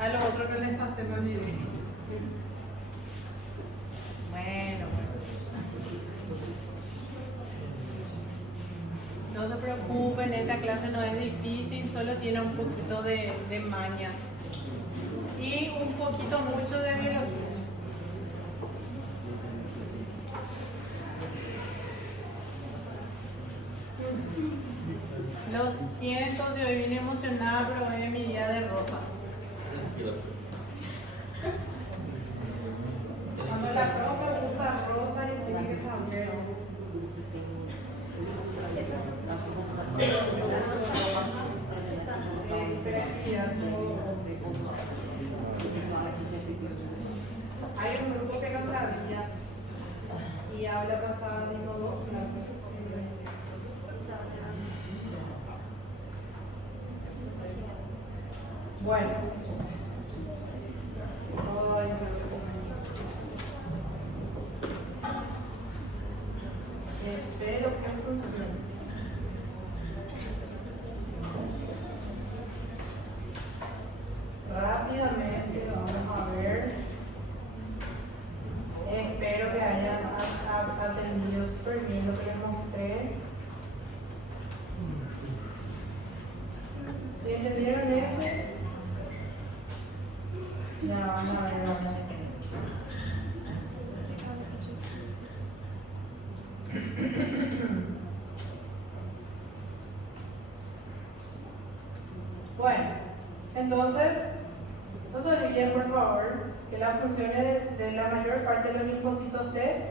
A los otros no les pasé los videos. Bueno. No se preocupen, esta clase no es difícil, solo tiene un poquito de maña. Y un poquito mucho de biología. Lo siento si hoy vine emocionada, pero hoy es mi día de rosas. Cuando la profe usa rosa y tiene que saber. Hay un grupo que no sabía y habla pasada digo 2 clases. Bueno. Ay, espero que funcione. Rápidamente vamos a ver. Espero que hayan atendido súper bien lo que les mostré. ¿Sí entendieron eso? Ya, vamos a ver ahora. Bueno, entonces, no se olviden por favor que las funciones de la mayor parte de los linfocitos T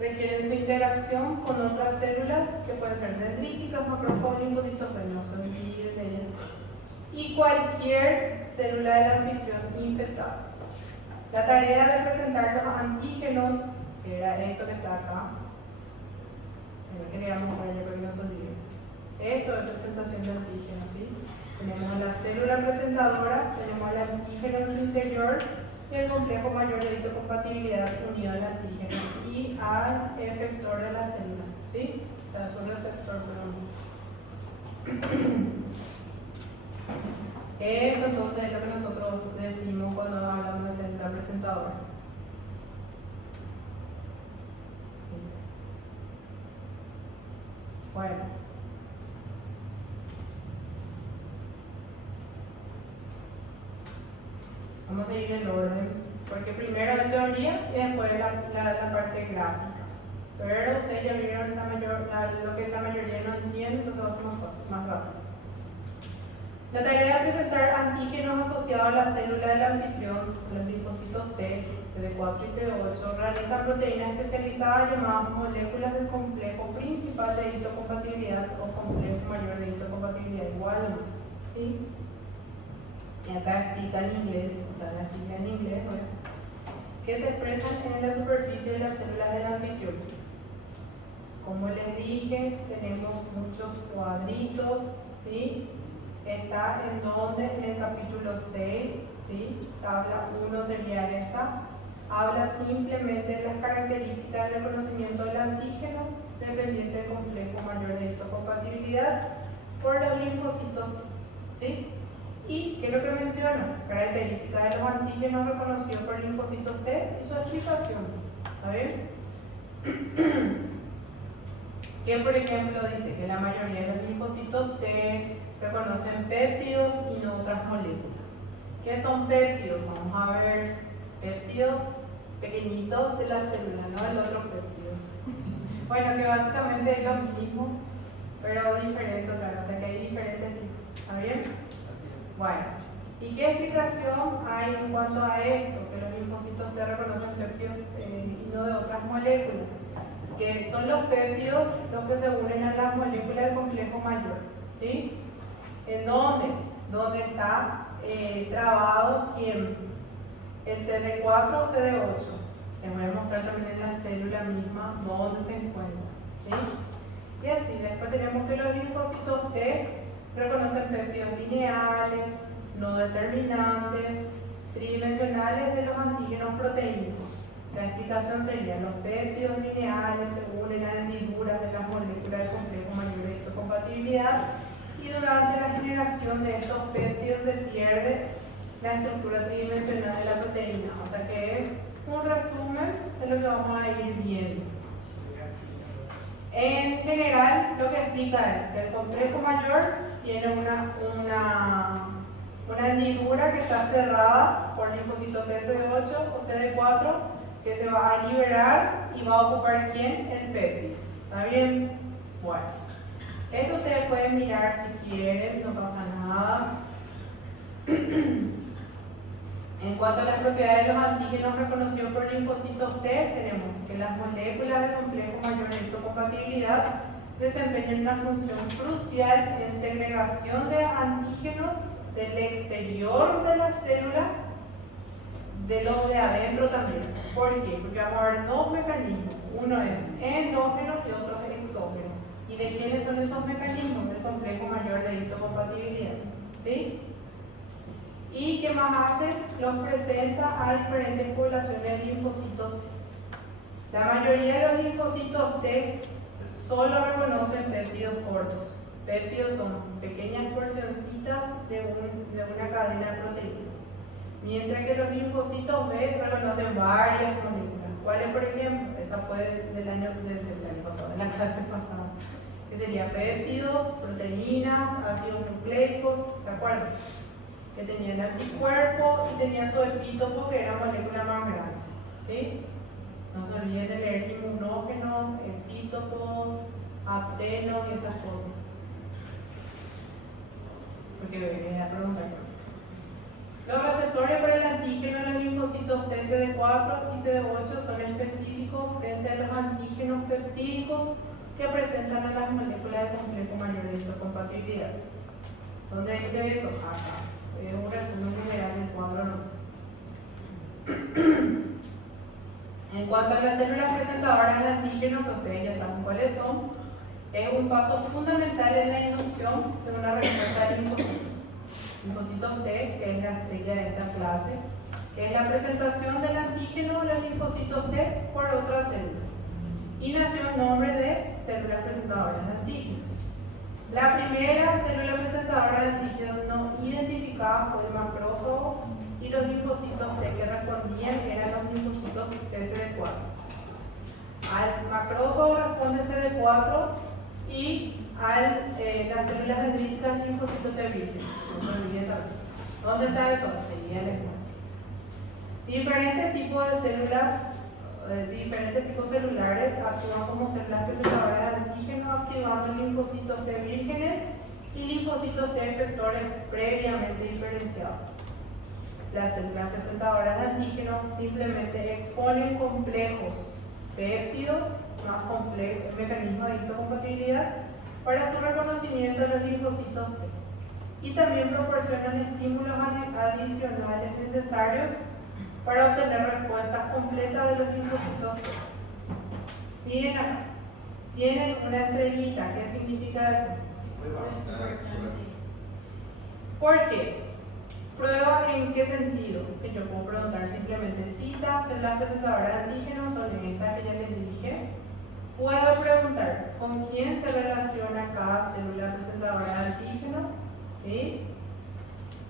requieren su interacción con otras células que pueden ser dendríticas, macrófagos, linfocitos B, no se olviden de ellas, y cualquier célula del anfitrión infectado. La tarea de presentar los antígenos, que era esto que está acá, queríamos ver, yo creo que no se olviden. Esto es presentación de antígenos, ¿sí? Tenemos a la célula presentadora, tenemos al antígeno en su interior y el complejo mayor de histocompatibilidad unido al antígeno y al efector de la célula, ¿sí? O sea, su receptor, Esto entonces es lo que nosotros decimos cuando hablamos de célula presentadora. Bueno. Vamos a seguir el orden, porque primero es teoría y después la parte gráfica. Pero ustedes ya vieron lo que la mayoría no entiende, entonces va a ser más rápido. La tarea de presentar antígenos asociados a la célula del anfitrión, los linfocitos T, CD4 y CD8, realizan proteínas especializadas llamadas moléculas del complejo principal de histocompatibilidad o complejo mayor de histocompatibilidad igual, ¿sí? Y acá explica en inglés, o sea, la sigla en inglés, ¿no? Que se expresan en la superficie de las células del anfitrión. Como les dije, tenemos muchos cuadritos, ¿sí? Está en donde, en el capítulo 6, ¿sí? Tabla 1 sería esta. Habla simplemente de las características del reconocimiento del antígeno dependiente del complejo mayor de histocompatibilidad por los linfocitos, ¿sí? ¿Y qué es lo que menciona? Características de los antígenos reconocidos por linfocitos T y su explicación. ¿Está bien? Que por ejemplo dice que la mayoría de los linfocitos T reconocen péptidos y no otras moléculas. ¿Qué son péptidos? Vamos a ver péptidos pequeñitos de la célula, no el otro péptido. Bueno, que básicamente es lo mismo, pero diferente, claro, o sea que hay diferentes tipos. ¿Está bien? Bueno, ¿y qué explicación hay en cuanto a esto? Que los linfocitos T reconocen péptidos y no de otras moléculas. Que son los péptidos los que se unen a las moléculas del complejo mayor, ¿sí? ¿En dónde? ¿Dónde está trabado quién? El CD4 o CD8. Les voy a mostrar también en la célula misma dónde se encuentra, ¿sí? Y así, después tenemos que los linfocitos T reconocen péptidos lineales, no determinantes, tridimensionales de los antígenos proteínicos. La explicación sería: los péptidos lineales se unen a hendiduras de las moléculas del complejo mayor de histocompatibilidad y durante la generación de estos péptidos se pierde la estructura tridimensional de la proteína. O sea que es un resumen de lo que vamos a ir viendo. En general, lo que explica es que el complejo mayor tiene una hendidura que está cerrada por linfocitos TCD8 o CD4 que se va a liberar y va a ocupar ¿quién? El péptido. ¿Está bien? Bueno. Esto ustedes pueden mirar si quieren, no pasa nada. En cuanto a las propiedades de los antígenos reconocidos por linfocitos T, tenemos que las moléculas del complejo mayor de histocompatibilidad desempeñan una función crucial en segregación de antígenos del exterior de la célula de los de adentro también. ¿Por qué? Porque vamos a ver dos mecanismos. Uno es endógeno y otro es exógeno. ¿Y de quiénes son esos mecanismos? Del complejo mayor de histocompatibilidad. ¿Sí? ¿Y qué más hace? Los presenta a diferentes poblaciones de linfocitos T. La mayoría de los linfocitos T solo reconocen péptidos cortos. Péptidos son pequeñas porcioncitas de una cadena de proteínas. Mientras que los linfocitos B reconocen varias moléculas. ¿Cuáles, por ejemplo? Esa fue del año pasado, de la clase pasada. Que sería péptidos, proteínas, ácidos nucleicos, ¿se acuerdan? Que tenía el anticuerpo y tenía su epítopo, que era molécula más grande. ¿Sí? No se olviden de leer inmunógenos, epítopos, aptenos y esas cosas. Porque me la pregunta yo. Los receptores para el antígeno de los linfocitos TCD4 y CD8 son específicos frente a los antígenos peptídicos que presentan a las moléculas de complejo mayor de histocompatibilidad. ¿Dónde dice eso? Acá. Es un resumen general del cuadro no. En cuanto a las células presentadoras del antígeno, que ustedes ya saben cuáles son, es un paso fundamental en la inducción de una respuesta de linfocitos. Linfocitos T, que es la estrella de esta clase, que es la presentación del antígeno de los linfocitos T por otras células. Y nació el nombre de células presentadoras de antígeno. La primera célula presentadora de antígeno identificada fue el macrófago y los linfocitos T que respondían eran los linfocitos TCD4. Al macrófago responde CD4 y las células dendríticas linfocitos T virgen. No se olviden también. ¿Dónde está eso? Seguía el esquema. Diferentes tipos de células, diferentes tipos celulares actúan como células presentadoras de antígeno activando linfocitos T vírgenes y linfocitos T efectores previamente diferenciados. Las células presentadoras de antígeno simplemente exponen complejos péptidos más complejos, el mecanismo de histocompatibilidad para su reconocimiento de los linfocitos T y también proporcionan estímulos adicionales necesarios para obtener respuestas completas de los linfocitos T. Miren acá, tienen una estrellita. ¿Qué significa eso? ¿Por qué? ¿Prueba en qué sentido? Que yo puedo preguntar simplemente, citas, células presentadoras de antígenos son estas que ya les dije. Puedo preguntar, ¿con quién se relaciona cada célula presentadora de antígeno? ¿Sí?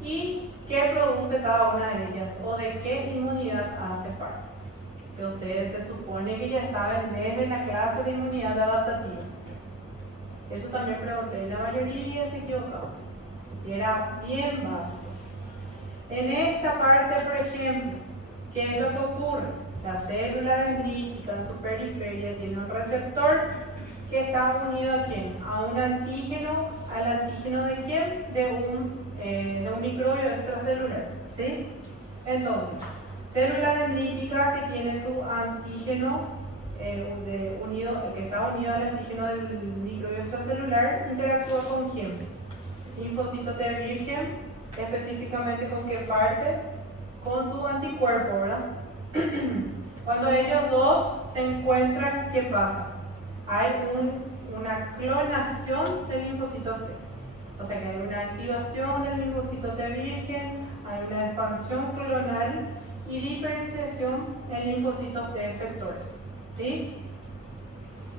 ¿Y qué produce cada una de ellas? ¿O de qué inmunidad hace parte? Que ustedes se supone que ya saben desde la clase de inmunidad adaptativa. Eso también pregunté, la mayoría se equivocaba. Y era bien básico. En esta parte, por ejemplo, ¿qué es lo que ocurre? La célula dendrítica en su periferia tiene un receptor que está unido ¿a quién? A un antígeno. ¿Al antígeno de quién? De un microbio extracelular. ¿Sí? Entonces, célula dendrítica que tiene su antígeno que está unido al antígeno del microbio extracelular, interactúa con quién? Linfocito T virgen. Específicamente con qué parte, con su anticuerpo, ¿verdad? Cuando ellos dos se encuentran, ¿qué pasa? Hay una clonación del linfocito T. O sea que hay una activación del linfocito T virgen, hay una expansión clonal y diferenciación en linfocitos T efectores. ¿Sí?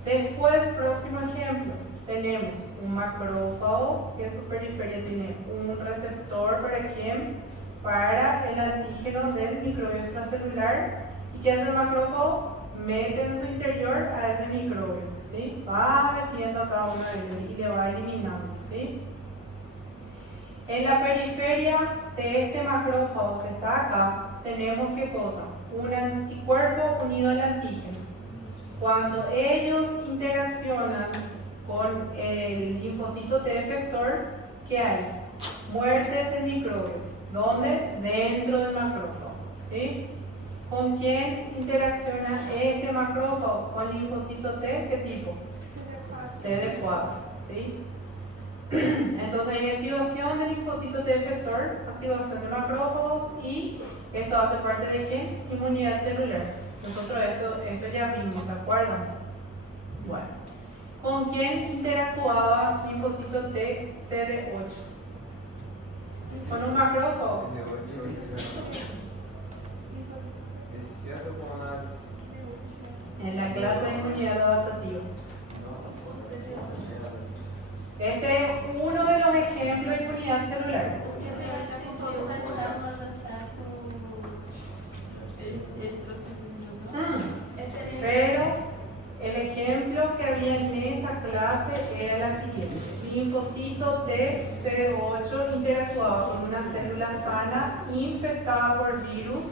Después, próximo ejemplo, tenemos un macrófago que en su periferia tiene un receptor para quién, para el antígeno del microbio extracelular. ¿Y qué hace el macrófago? Mete en su interior a ese microbio, ¿sí? Va metiendo a cada uno de ellos y le va eliminando, ¿sí? En la periferia de este macrófago que está acá, tenemos ¿qué cosa? Un anticuerpo unido al antígeno. Cuando ellos interaccionan con el linfocito T efector, ¿qué hay? Muerte del microbio. ¿Dónde? Dentro del macrófago, ¿sí? ¿Con quién interacciona este macrófago? Con linfocito T, ¿qué tipo? CD4, ¿sí? Entonces hay activación del linfocito T efector, activación de macrófagos y esto hace parte de ¿qué? Inmunidad celular. Nosotros esto ya vimos, ¿se acuerdan? Bueno. ¿Con quién interactuaba linfocito T CD8? Con un macrófago. Es cierto como las... En la clase de inmunidad adaptativa. Este es uno de los ejemplos de inmunidad celular. Pero el ejemplo que había en esa clase era la siguiente. Linfocito T CD8 interactuaba con una célula sana infectada por virus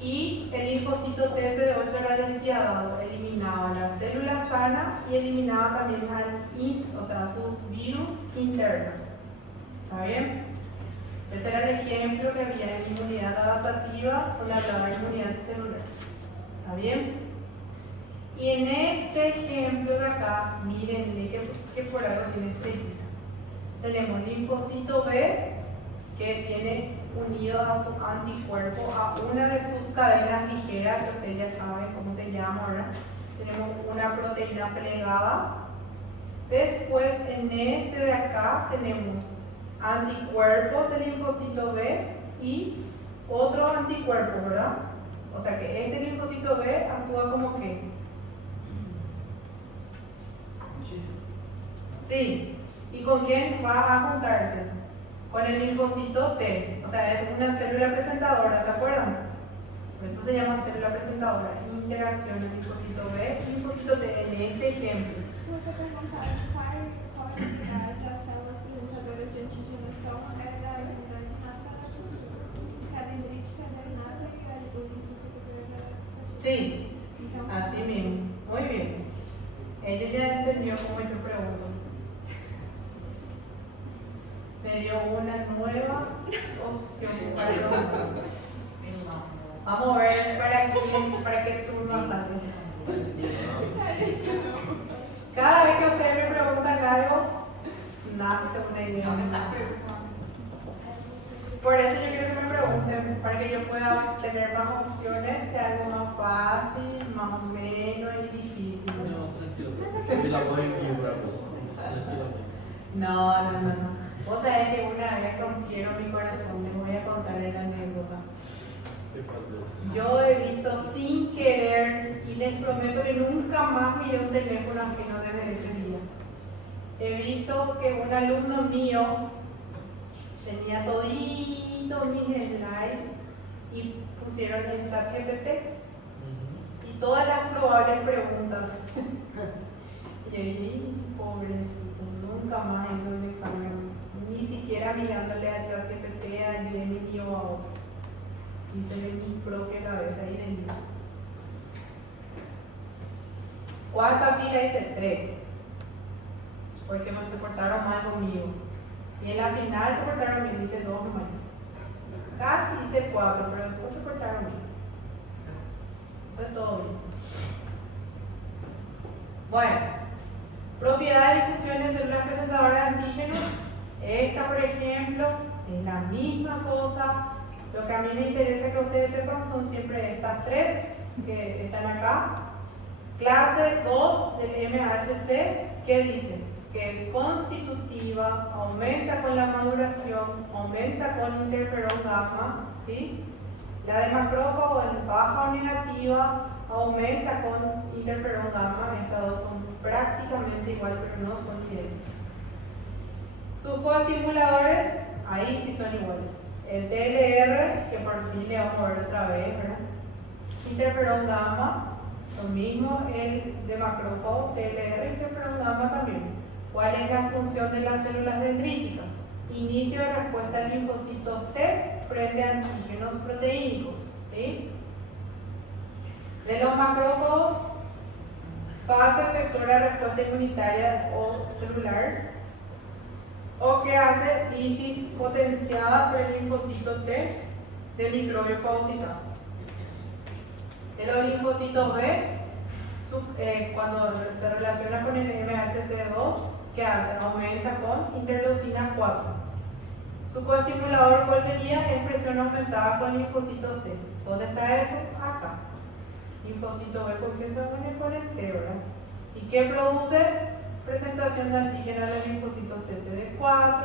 y el linfocito T CD8 era despiadado, eliminaba la célula sana y eliminaba también a sus virus internos. ¿Está bien? Ese era el ejemplo que había en inmunidad adaptativa con la palabra inmunidad celular. ¿Está bien? Y en este ejemplo de acá, miren que por algo tiene estrellita. Tenemos linfocito B que tiene unido a su anticuerpo a una de sus cadenas ligeras, que ustedes ya saben cómo se llama, ¿verdad? Tenemos una proteína plegada. Después, en este de acá, tenemos anticuerpos del linfocito B y otro anticuerpo, ¿verdad? O sea que este linfocito B actúa como que. Sí. ¿Y con quién va a juntarse? Con el linfocito T. O sea, es una célula presentadora, ¿se acuerdan? Por eso se llama célula presentadora. Interacción del linfocito B y linfocito T en este ejemplo. Se você perguntar qual unidade as células presentadoras de antígenos são, é da imunidade inata da dendrítica da inata e a do linfocito B da. Sí, Então, así mismo. Muy bien. Ella ya entendió cómo yo pregunto. Me dio una nueva opción para preguntar. Vamos a ver para qué turno sale. Cada vez que ustedes me preguntan algo, nace una idea. Por eso yo quiero que me pregunten, para que yo pueda tener más opciones de algo más fácil, más o menos y difícil. No, tranquilo. La voy a enviar para vos. Tranquilamente. No. Vos sabés que una vez rompieron mi corazón, les voy a contar la anécdota. ¿Qué pasó? Yo he visto sin querer, y les prometo que nunca más miré un teléfono que no desde ese día. He visto que un alumno mío tenía todito mis slides y pusieron el chat GPT y todas las probables preguntas. Y yo dije, pobrecito, nunca más hizo un examen, ni siquiera mirándole a chat GPT, a Gemini o a otro. Hice de mi propia cabeza y de mí. ¿Cuántas filas hice? 3. Porque no se portaron mal conmigo. Y en la final se portaron bien, hice 2 nomás. Casi hice 4, pero después se portaron bien. Eso es todo bien. Bueno, propiedades y funciones de células presentadoras de antígenos. Esta, por ejemplo, es la misma cosa. Lo que a mí me interesa que ustedes sepan son siempre estas 3 que están acá. Clase 2 del MHC, ¿qué dice? Que es constitutiva, aumenta con la maduración, aumenta con interferón gamma, ¿sí? La de macrófago es baja o negativa, aumenta con interferón gamma. Estas dos son prácticamente igual, pero no son idénticas. Sus coestimuladores, ahí sí son iguales. el TLR, que por fin le vamos a ver otra vez, ¿verdad? Interferón gamma, lo mismo el de macrófago, TLR, interferón gamma también. ¿Cuál es la función de las células dendríticas? Inicio de respuesta de linfocitos T frente a antígenos proteínicos, ¿sí? De los macrófagos, fase efectora de respuesta inmunitaria o celular, o que hace lisis potenciada por el linfocito T de microbios fagocitados. De los linfocitos B, cuando se relaciona con el MHC2, ¿qué hace? Aumenta con interleucina 4. Su coestimulador, ¿cuál sería? Expresión aumentada con linfocito T. ¿Dónde está eso? Acá. Linfocito B, ¿con quién se une? Con el T, ¿verdad? ¿Y qué produce? Presentación de antígenos de linfocitos TCD4,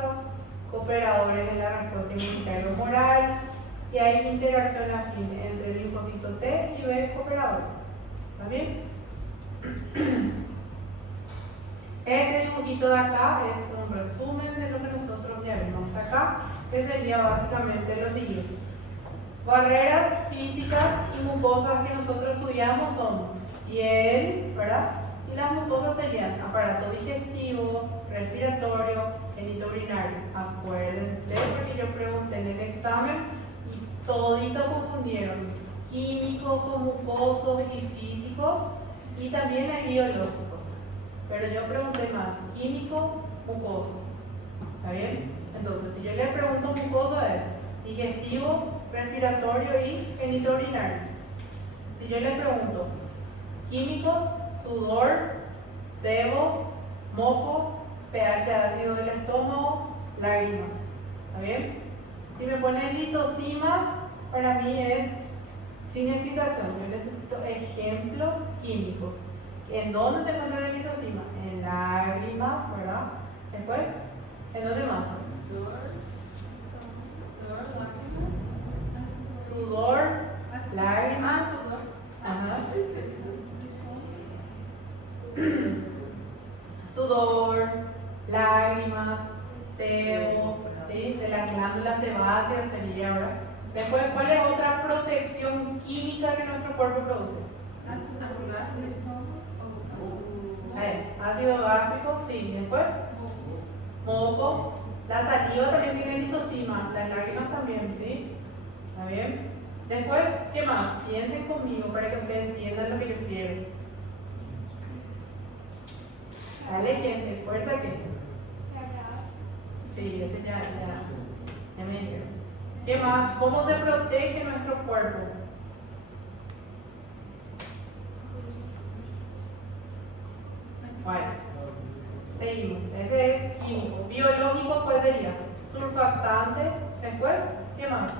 cooperadores en la respuesta inmunitaria humoral, y hay interacción afín entre el linfocito T y B cooperador. ¿Está bien? Este dibujito de acá es un resumen de lo que nosotros ya vimos hasta acá, que sería básicamente lo siguiente. Barreras físicas y mucosas que nosotros estudiamos son piel, ¿verdad? Y las mucosas serían aparato digestivo, respiratorio, genitourinario. Acuérdense, porque yo pregunté en el examen y toditos confundieron químicos con mucosos y físicos, y también hay biológicos. Pero yo pregunté más químico, mucoso. ¿Está bien? Entonces, si yo le pregunto mucoso es digestivo, respiratorio y genitourinario. Si yo le pregunto químicos, sudor, sebo, moco, pH ácido del estómago, lágrimas. ¿Está bien? Si me ponen lisosimas, para mí es sin explicación. Yo necesito ejemplos químicos. ¿En dónde se encuentra la lisosima? En lágrimas, ¿verdad? Después, ¿en dónde más? Sudor, lágrimas. Ajá. Sudor, lágrimas, sebo, ¿sí? De las glándulas sebáceas sería ahora. Después, ¿cuál es otra protección química que nuestro cuerpo produce? Ácido gástrico, sí. Después, moco. La saliva también tiene lisosima, las lágrimas también, ¿sí? ¿Está bien? Después, ¿qué más? Piensen conmigo para que ustedes entiendan lo que yo quiero. Dale, gente, fuerza que. Sí, ese ya me dijeron. ¿Qué más? ¿Cómo se protege nuestro cuerpo? Bueno, seguimos. Ese es químico. Biológico, ¿cuál sería? Surfactante. Después, ¿qué más?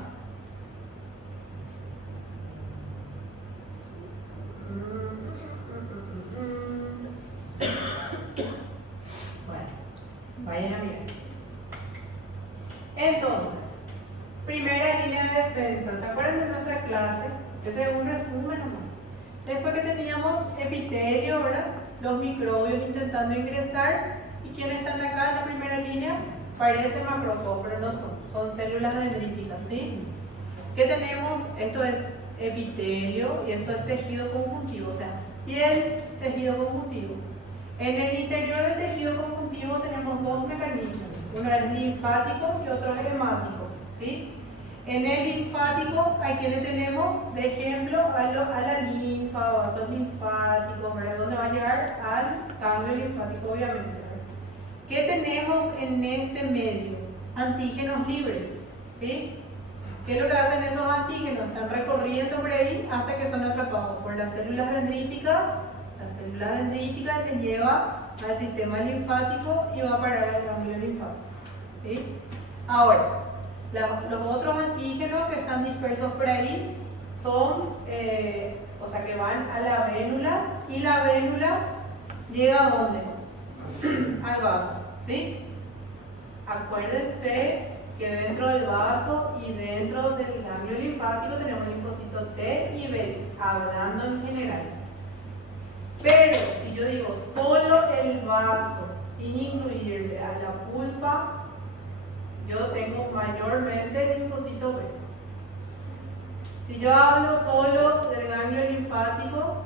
Bueno, vayan a mirar. Entonces, primera línea de defensa. ¿Se acuerdan de nuestra clase? Ese es un resumen nomás. Después que teníamos epitelio, ¿verdad? Los microbios intentando ingresar. ¿Y quiénes están acá en la primera línea? Parece macrófago, pero no son células dendríticas, ¿sí? ¿Qué tenemos? Esto es epitelio y esto es tejido conjuntivo, o sea, piel, tejido conjuntivo. En el interior del tejido conjuntivo tenemos dos mecanismos, uno es linfático y otro es hemático, ¿sí? En el linfático, ¿a quiénes tenemos? De ejemplo, a la linfa, vasos linfáticos, ¿verdad? ¿Dónde va a llegar? Al cambio linfático, obviamente, ¿verdad? ¿Qué tenemos en este medio? Antígenos libres, ¿sí? ¿Qué es lo que hacen esos antígenos? Están recorriendo por ahí hasta que son atrapados por las células dendríticas. La célula dendrítica te lleva al sistema linfático y va a parar al ganglio linfático, ¿sí? Ahora, los otros antígenos que están dispersos por ahí son, o sea, que van a la vénula, y la vénula llega ¿a dónde? Al vaso, ¿sí? Acuérdense que dentro del vaso y dentro del ganglio linfático tenemos linfocitos T y B, hablando en general. Pero si yo digo solo el vaso, sin incluirle a la pulpa, yo tengo mayormente linfocitos Si yo hablo solo del ganglio linfático,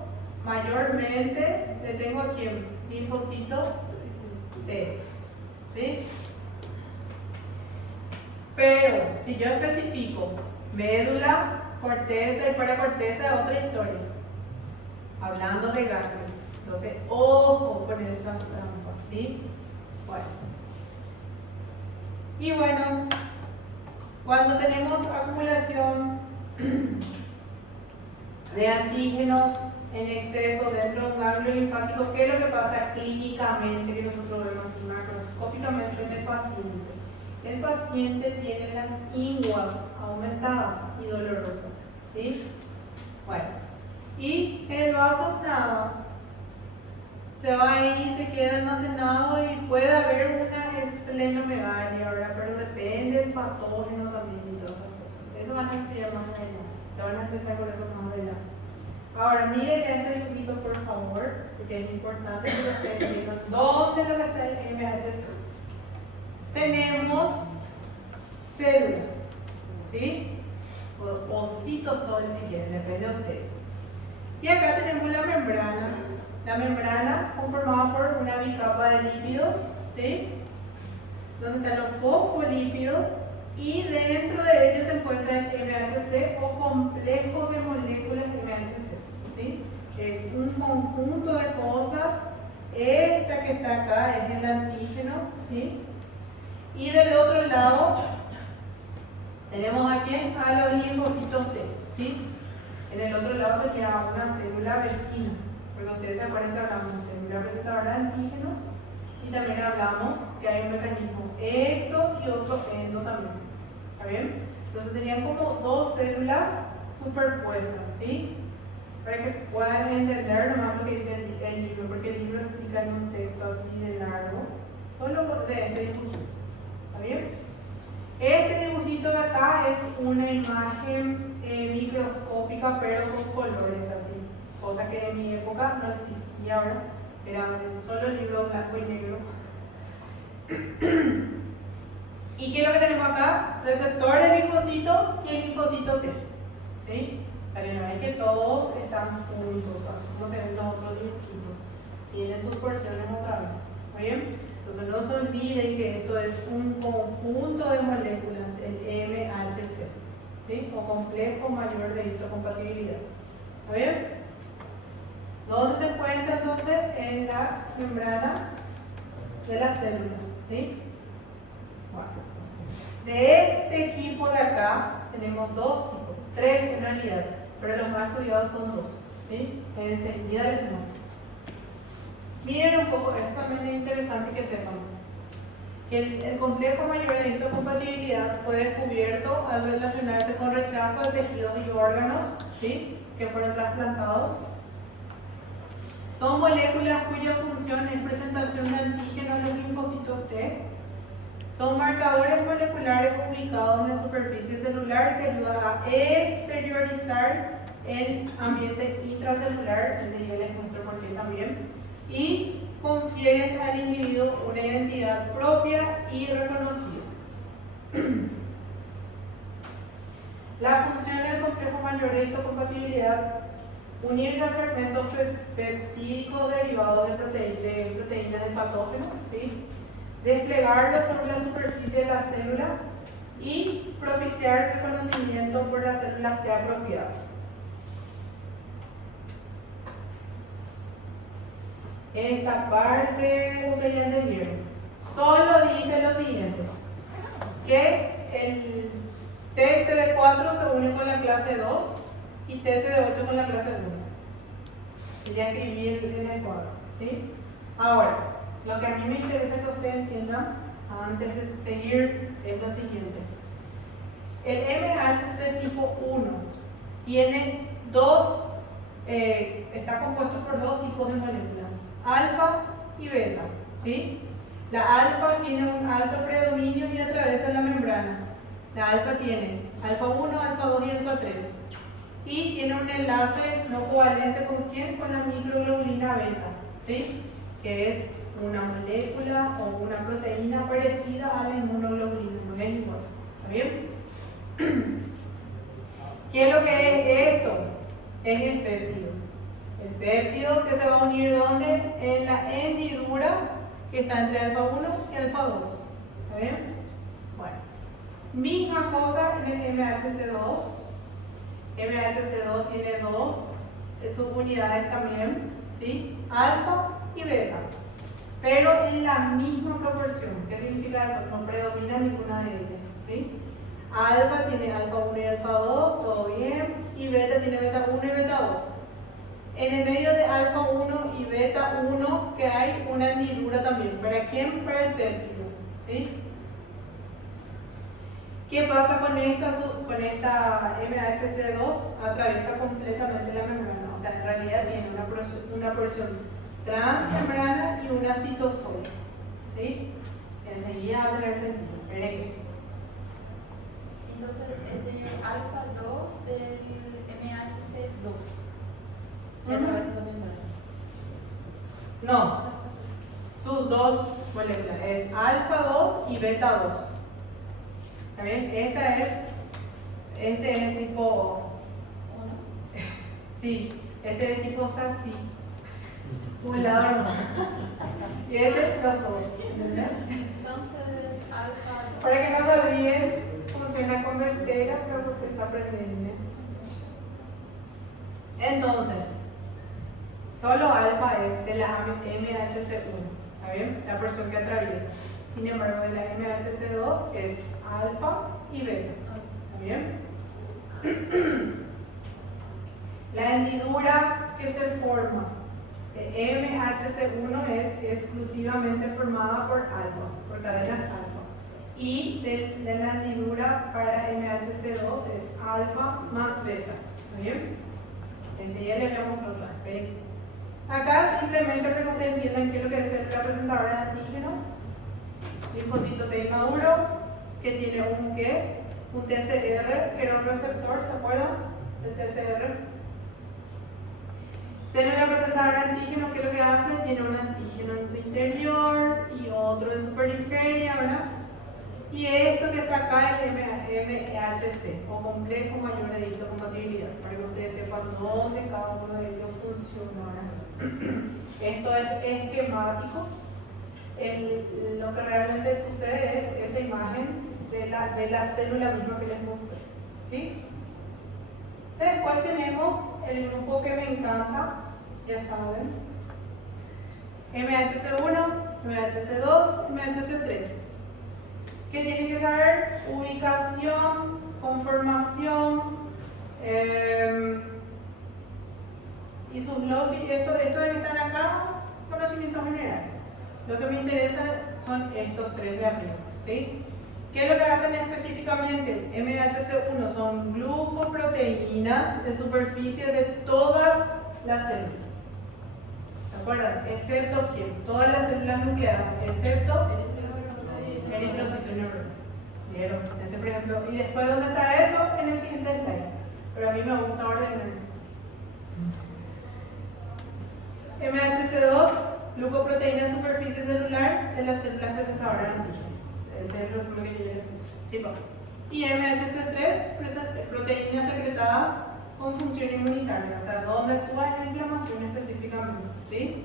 mayormente le tengo aquí un linfocito T. ¿Sí? Pero si yo especifico médula, corteza y paracorteza, es otra historia. Hablando de ganglio. Entonces, ojo con esas trampas, ¿sí? Bueno. Y bueno, cuando tenemos acumulación de antígenos en exceso dentro de un ganglio linfático, ¿qué es lo que pasa clínicamente que nosotros vemos así macroscópicamente en el paciente? El paciente tiene las inguas aumentadas y dolorosas, ¿sí? Bueno, y el vaso nada, se va ahí, se queda almacenado y puede haber una esplenomegalia, ¿verdad? Pero depende del patógeno también y todas esas cosas. Eso van a estudiar más adelante, se van a empezar con eso más adelante. Ahora, miren este dibujito por favor, porque es importante que ustedes entiendan dónde es lo que está el MHC. Tenemos célula, ¿sí? O citosol si quieren, depende de ustedes. Y acá tenemos la membrana conformada por una bicapa de lípidos, ¿sí? Donde están los fosfolípidos y dentro de ellos se encuentra el MHC o complejo de moléculas MHC, ¿sí? Es un conjunto de cosas. Esta que está acá es el antígeno, ¿sí? Y del otro lado tenemos aquí a los linfocitos T, ¿sí? En el otro lado sería una célula vecina, porque ustedes se acuerdan que hablamos de célula presentadora de antígenos y también hablamos que hay un mecanismo exo y otro endo también. ¿Está bien? Entonces serían como dos células superpuestas, ¿sí? Para que puedan entender nomás lo que dice el libro, porque el libro explica en un texto así de largo, solo de este dibujito. ¿Está bien? Este dibujito de acá es una imagen microscópica, pero con colores así, cosa que en mi época no existía, ¿verdad? Era solo el libro blanco y negro. ¿Y qué es lo que tenemos acá? Receptor del linfocito y el linfocito T, ¿sí? O sea, que no es que todos están juntos, así como se ven los otros dibujitos. Tienen sus porciones otra vez, ¿está bien? Entonces no se olviden que esto es un conjunto de moléculas, el MHC, ¿sí? O complejo mayor de histocompatibilidad. ¿Está bien? ¿Dónde se encuentra entonces? En la membrana de la célula, ¿sí? Bueno. De este equipo de acá tenemos dos tipos, tres en realidad, pero los más estudiados son dos, ¿sí? Enseguida les muestro. Miren un poco, esto también es interesante que sepan. Que el complejo mayor de histocompatibilidad fue descubierto al relacionarse con rechazo de tejidos y órganos, ¿sí? Que fueron trasplantados. Son moléculas cuya función es presentación de antígenos en los linfocitos T. Son marcadores moleculares ubicados en la superficie celular que ayudan a exteriorizar el ambiente intracelular, enseguida les muestro por qué también, y confieren al individuo una identidad propia y reconocida. La función del complejo mayor de histocompatibilidad: unirse a fragmentos peptídicos derivados de proteínas del patógeno, ¿sí? Desplegarlos sobre la superficie de la célula y propiciar el reconocimiento por las células T apropiadas. Esta parte ustedes ya entendieron. Solo dice lo siguiente, que el TSD4 se une con la clase 2 y TSD8 con la clase 1. Ya escribí en el cuadro, ¿sí? Ahora, lo que a mí me interesa que ustedes entiendan antes de seguir es lo siguiente. El MHC tipo 1 tiene está compuesto por dos tipos de moléculas, alfa y beta, ¿sí? La alfa tiene un alto predominio y atraviesa la membrana. La alfa tiene alfa 1, alfa 2 y alfa 3. Y tiene un enlace no covalente con quién? Con la microglobulina beta, ¿sí? Que es una molécula o una proteína parecida a la inmunoglobulina, no es igual, ¿está bien? ¿Qué es lo que es esto? Es el péptido. El péptido que se va a unir ¿dónde? En la hendidura que está entre alfa 1 y alfa 2. ¿Está bien? Bueno, misma cosa en el MHC2. MHC2 tiene dos subunidades también, ¿sí? Alfa y beta, pero en la misma proporción. ¿Qué significa eso? No predomina ninguna de ellas, ¿sí? Alfa tiene alfa 1 y alfa 2, todo bien, y beta tiene beta 1 y beta 2. En el medio de alfa 1 y beta 1 que hay una hendidura también. ¿Para quién? Para el péptido, ¿sí? ¿Qué pasa con esta MHC2? Atraviesa completamente la membrana, o sea, en realidad tiene una porción transmembrana y una citosol, ¿sí? Enseguida va a tener sentido. Entonces es de alfa 2 del MHC2. Que atraviesa la membrana. No, sus dos moléculas es alfa 2 y beta 2. ¿Está bien? Este es tipo, sí, este es tipo SASI, volador. Y este los dos, ¿entendés? Entonces alfa 2. Para que no se olviden, funciona con Vestera, pero pues se está aprendiendo. Entonces, solo alfa es de la MHC1, ¿está bien? La porción que atraviesa. Sin embargo, de la MHC2 es alfa y beta. ¿Está bien? La hendidura que se forma de MHC1 es exclusivamente formada por alfa, por cadenas alfa. Y de la hendidura para MHC2 es alfa más beta. ¿Está bien? Enseguida les voy a mostrar. Acá simplemente para que ustedes entiendan qué es lo que es el representador de antígeno. Linfocito T inmaduro que tiene un ¿qué? Un TCR, que era un receptor, ¿se acuerdan? Del TCR. Célula representadora de antígeno, ¿qué es lo que hace? Tiene un antígeno en su interior y otro en su periferia, ¿verdad? Y esto que está acá es el MHC, o complejo mayor de histocompatibilidad, para que ustedes sepan dónde cada uno de ellos funciona, ¿verdad? Esto es esquemático. Lo que realmente sucede es esa imagen de la célula misma que les mostré, ¿sí? Después tenemos el grupo que me encanta, ya saben, MHC1, MHC2, MHC3. ¿Qué tienen que saber? Ubicación, conformación y sus glosis. Esto de que están acá, conocimiento general. Lo que me interesa son estos tres de arriba, ¿sí? ¿Qué es lo que hacen específicamente? MHC1 son glucoproteínas de superficie de todas las células. ¿Se acuerdan? Excepto ¿quién? Todas las células nucleares, excepto eritrocitos y neuronas. ¿Vieron? Ese, por ejemplo. Y después, ¿dónde está eso? En el siguiente slide. Pero a mí me gusta ordenar. MHC2, glucoproteína en superficie celular de las células presentadoras de antígeno. Ese es el resumen que yo les puse. ¿Sí, papá? Y MHC3, proteínas secretadas con función inmunitaria, o sea, donde actúa en la inflamación específicamente. ¿Sí?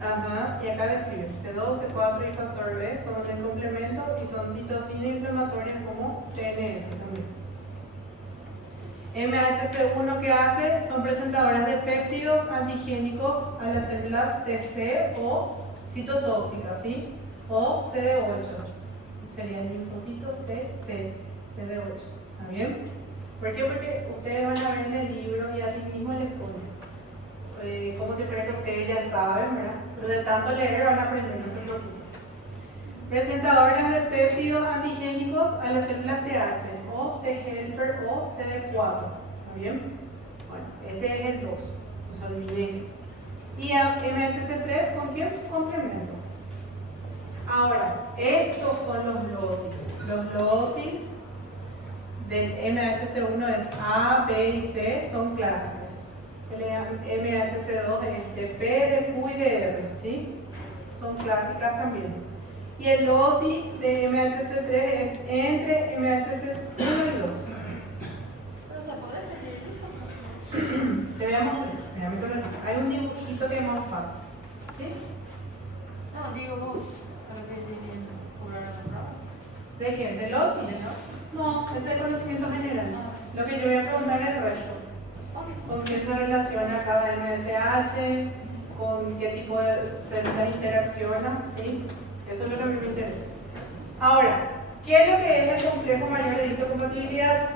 Ajá, y acá describe C2, C4 y factor B son del complemento y son citocinas inflamatorias como TNF también. MHC1 que hace son presentadoras de péptidos antigénicos a las células TC o citotóxicas, ¿sí? O CD8. Serían linfocitos TC, CD8. ¿Está bien? ¿Por qué? Porque ustedes van a ver en el libro y así mismo les ponen. Como si fuera que ustedes ya saben, ¿verdad? Pero de tanto leer van a aprender, no se preocupen. Presentadoras de péptidos antigénicos a las células TH o T-helper o CD4. ¿Está bien? Bueno, este es el 2, no se olviden. Y a MHC3, ¿con quién? Complemento. Ahora, estos son los losis. Los losis del MHC1 es A, B y C, son clásicos. El MHC2 es de P, de Q y de R, ¿sí? Son clásicas también. Y el loci de MHC3 es entre MHC1 y 2. chiquito que es más fácil. ¿Sí? No, digo vos, para que te cobrar la prueba. ¿De quién? ¿De los? No, ese es el conocimiento general. Lo que yo voy a preguntar es el resto. ¿Con qué se relaciona cada MSH? ¿Con qué tipo de células interacciona? ¿Sí? Eso es lo que a mí me interesa. Ahora, ¿qué es lo que es el complejo mayor de histocompatibilidad?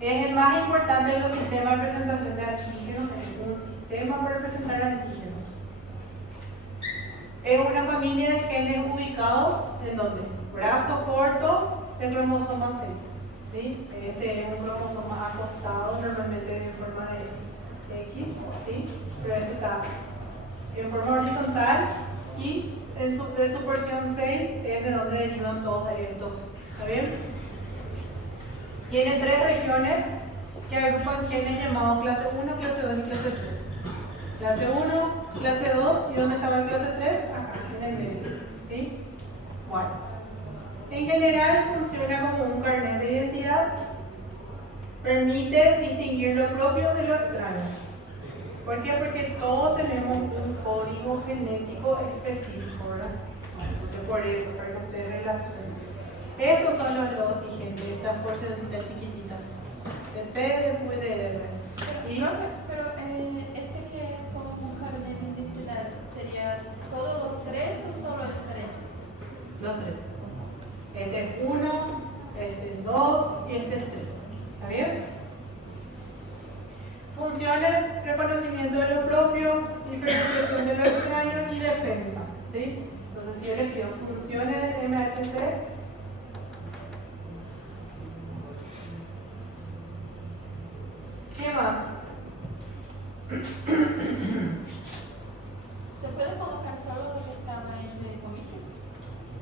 Es el más importante en los sistemas de presentación de antígenos. Es un sistema para presentar antígenos. Es una familia de genes ubicados en donde brazo corto del cromosoma 6. ¿Sí? Este es un cromosoma acostado, normalmente en forma de X, ¿sí? Pero este está en forma horizontal y de su porción 6 es de donde derivan todos estos. ¿Está bien? Tiene 3 regiones que agrupan genes llamados clase 1, clase 2 y clase 3. Clase 1, clase 2 y ¿dónde estaba el clase 3? Acá, en el medio. ¿Sí? Bueno. En general funciona como un carnet de identidad. Permite distinguir lo propio de lo extraño. ¿Por qué? Porque todos tenemos un código genético específico, ¿verdad? Entonces por eso, para que ustedes relacionen. Estos son los dos y gente, estas porcioncitas chiquititas. De P, de Q y de R. Pero este que es como un carnet de identidad, ¿sería todos los 3 o solo el 3? Los 3. Este es 1, este es 2 y este es 3. ¿Está bien? Funciones, reconocimiento de lo propio, diferenciación de lo extraño y defensa. ¿Sí? Entonces, si yo les pido funciones de MHC, ¿qué más? ¿Se puede colocar solo lo que estaba entre comillas?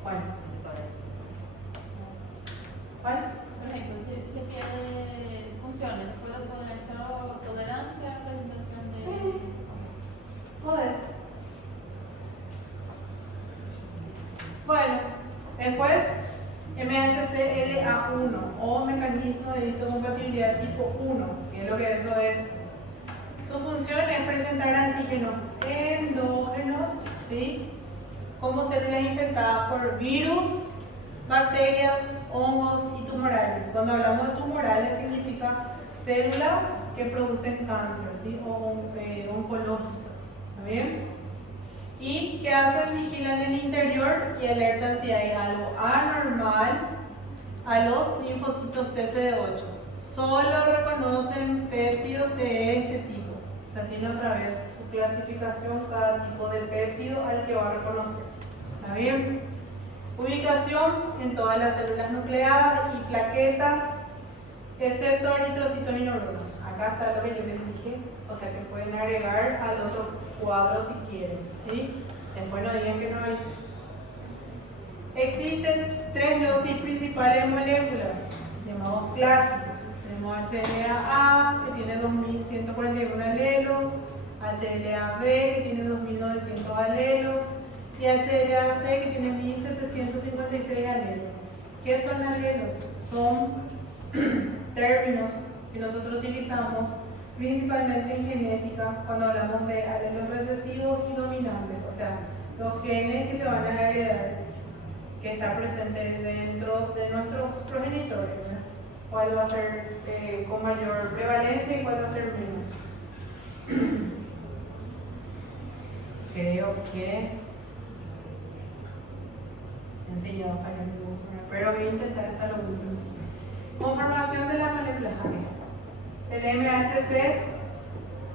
¿Cuál? ¿Cuál? Por ejemplo, si se pide funciones, ¿puedo poner solo tolerancia, presentación de...? Sí. Podés. Bueno, después MHCLA1 o mecanismo de histocompatibilidad tipo 1, que es lo que eso es. Su función es presentar antígenos endógenos, ¿sí? Como células infectadas por virus, bacterias, hongos y tumorales. Cuando hablamos de tumorales significa células que producen cáncer, ¿sí? O oncológicas. ¿Está bien? Y que hacen, vigilan el interior y alertan si hay algo anormal a los linfocitos TCD8. Solo reconocen péptidos de este tipo. O sea, tiene otra vez su clasificación cada tipo de péptido al que va a reconocer. ¿Está bien? Ubicación en todas las células nucleares y plaquetas, excepto eritrocitos y neuronas. Acá está lo que yo les dije, o sea que pueden agregar al otro cuadro si quieren, ¿sí? Después no digan que no hay. Existen 3 dosis principales de moléculas, llamados clásicos. Tenemos HLA-A, que tiene 2141 alelos, HLA-B, que tiene 2900 alelos, y HLA-C, que tiene 1756 alelos. ¿Qué son alelos? Son términos que nosotros utilizamos principalmente en genética cuando hablamos de alelos recesivos y dominantes, o sea, los genes que se van a heredar, que está presente dentro de nuestros progenitores, ¿verdad? ¿Cuál va a ser con mayor prevalencia y cuál va a ser menos? Creo que he enseñado a fallar mi voz, pero voy a intentar hasta lo último. Conformación de las moléculas. El MHC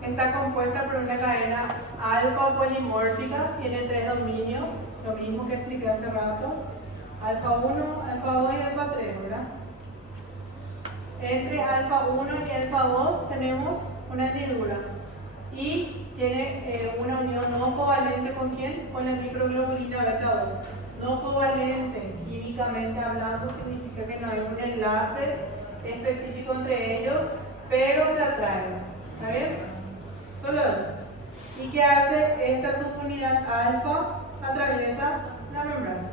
está compuesta por una cadena alfa polimórfica, tiene 3 dominios, lo mismo que expliqué hace rato, alfa 1, alfa 2 y alfa 3, ¿verdad? Entre alfa 1 y alfa 2 tenemos una hendidura y tiene una unión no covalente ¿con quién? Con la microglobulina beta 2. No covalente, químicamente hablando, significa que no hay un enlace específico entre ellos, pero se atraen. ¿Está bien? Solo eso. ¿Y qué hace esta subunidad alfa? Atraviesa la membrana.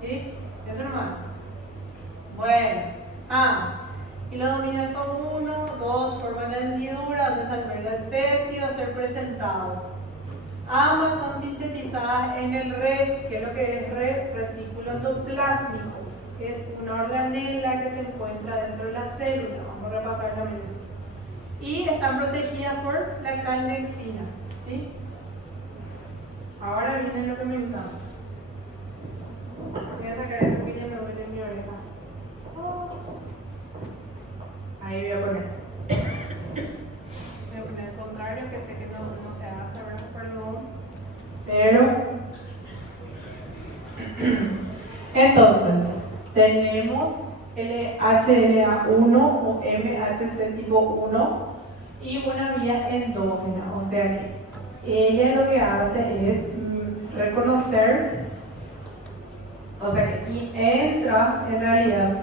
¿Sí? Eso nomás. Bueno. Y los dominios alfa 1, dos forman la hendidura donde se alberga el péptido a ser presentado. Ambas son sintetizadas en el REP, que es lo que es retículo endoplásmico. Es una organela que se encuentra dentro de la célula. Vamos a repasar también eso. Y están protegidas por la calnexina, ¿sí? Ahora viene lo que me encanta. Voy a sacar esto porque ya me duele mi oreja. Ahí voy a poner. Voy a poner el contrario, que sé que no se hace, ¿verdad? Perdón. Pero entonces tenemos el HLA1 o MHC tipo 1 y una vía endógena, o sea que ella lo que hace es reconocer, o sea que y entra en realidad